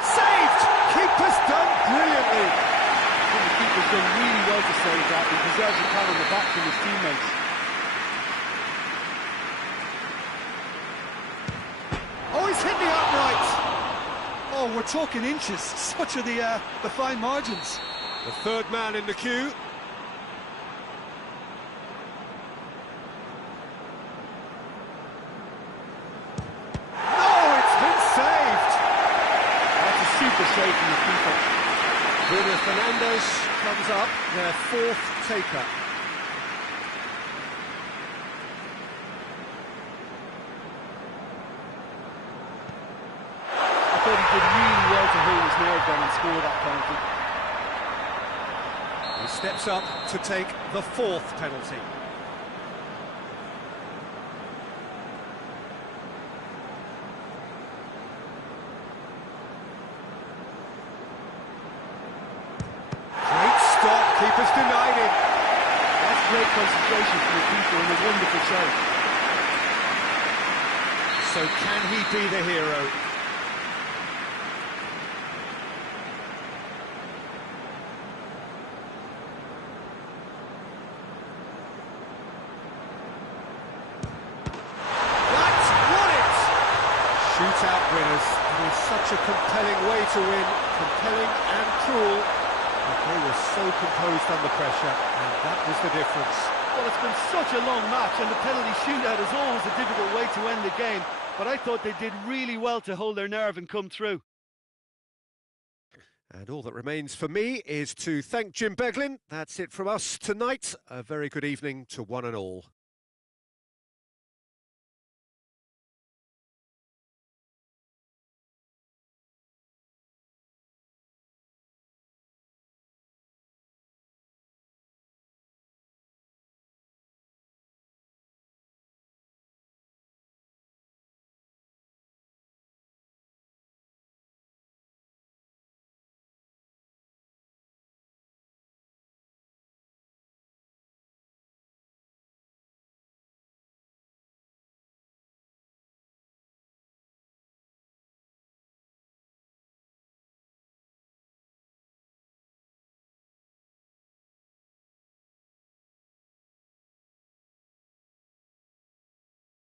Saved! Keeper's done brilliantly. I think the keeper's done really well to save that. He deserves a pat on the back from his teammates. Oh, he's hit the upright. Oh, we're talking inches. Such are the fine margins. The third man in the queue. No, it's been saved. That's a super save from the keeper. Bruno Fernandes comes up, their fourth taker. I thought he did really well to hold his nerve then and score that penalty. He steps up to take the fourth penalty. Great stop, keeper's denied it. That's great concentration from the keeper and a wonderful save. So can he be the hero? Shootout winners. It is such a compelling way to win, compelling and cruel. But they were so composed under pressure, and that was the difference. Well, it's been such a long match, and the penalty shootout is always a difficult way to end the game. But I thought they did really well to hold their nerve and come through. And all that remains for me is to thank Jim Beglin. That's it from us tonight. A very good evening to one and all.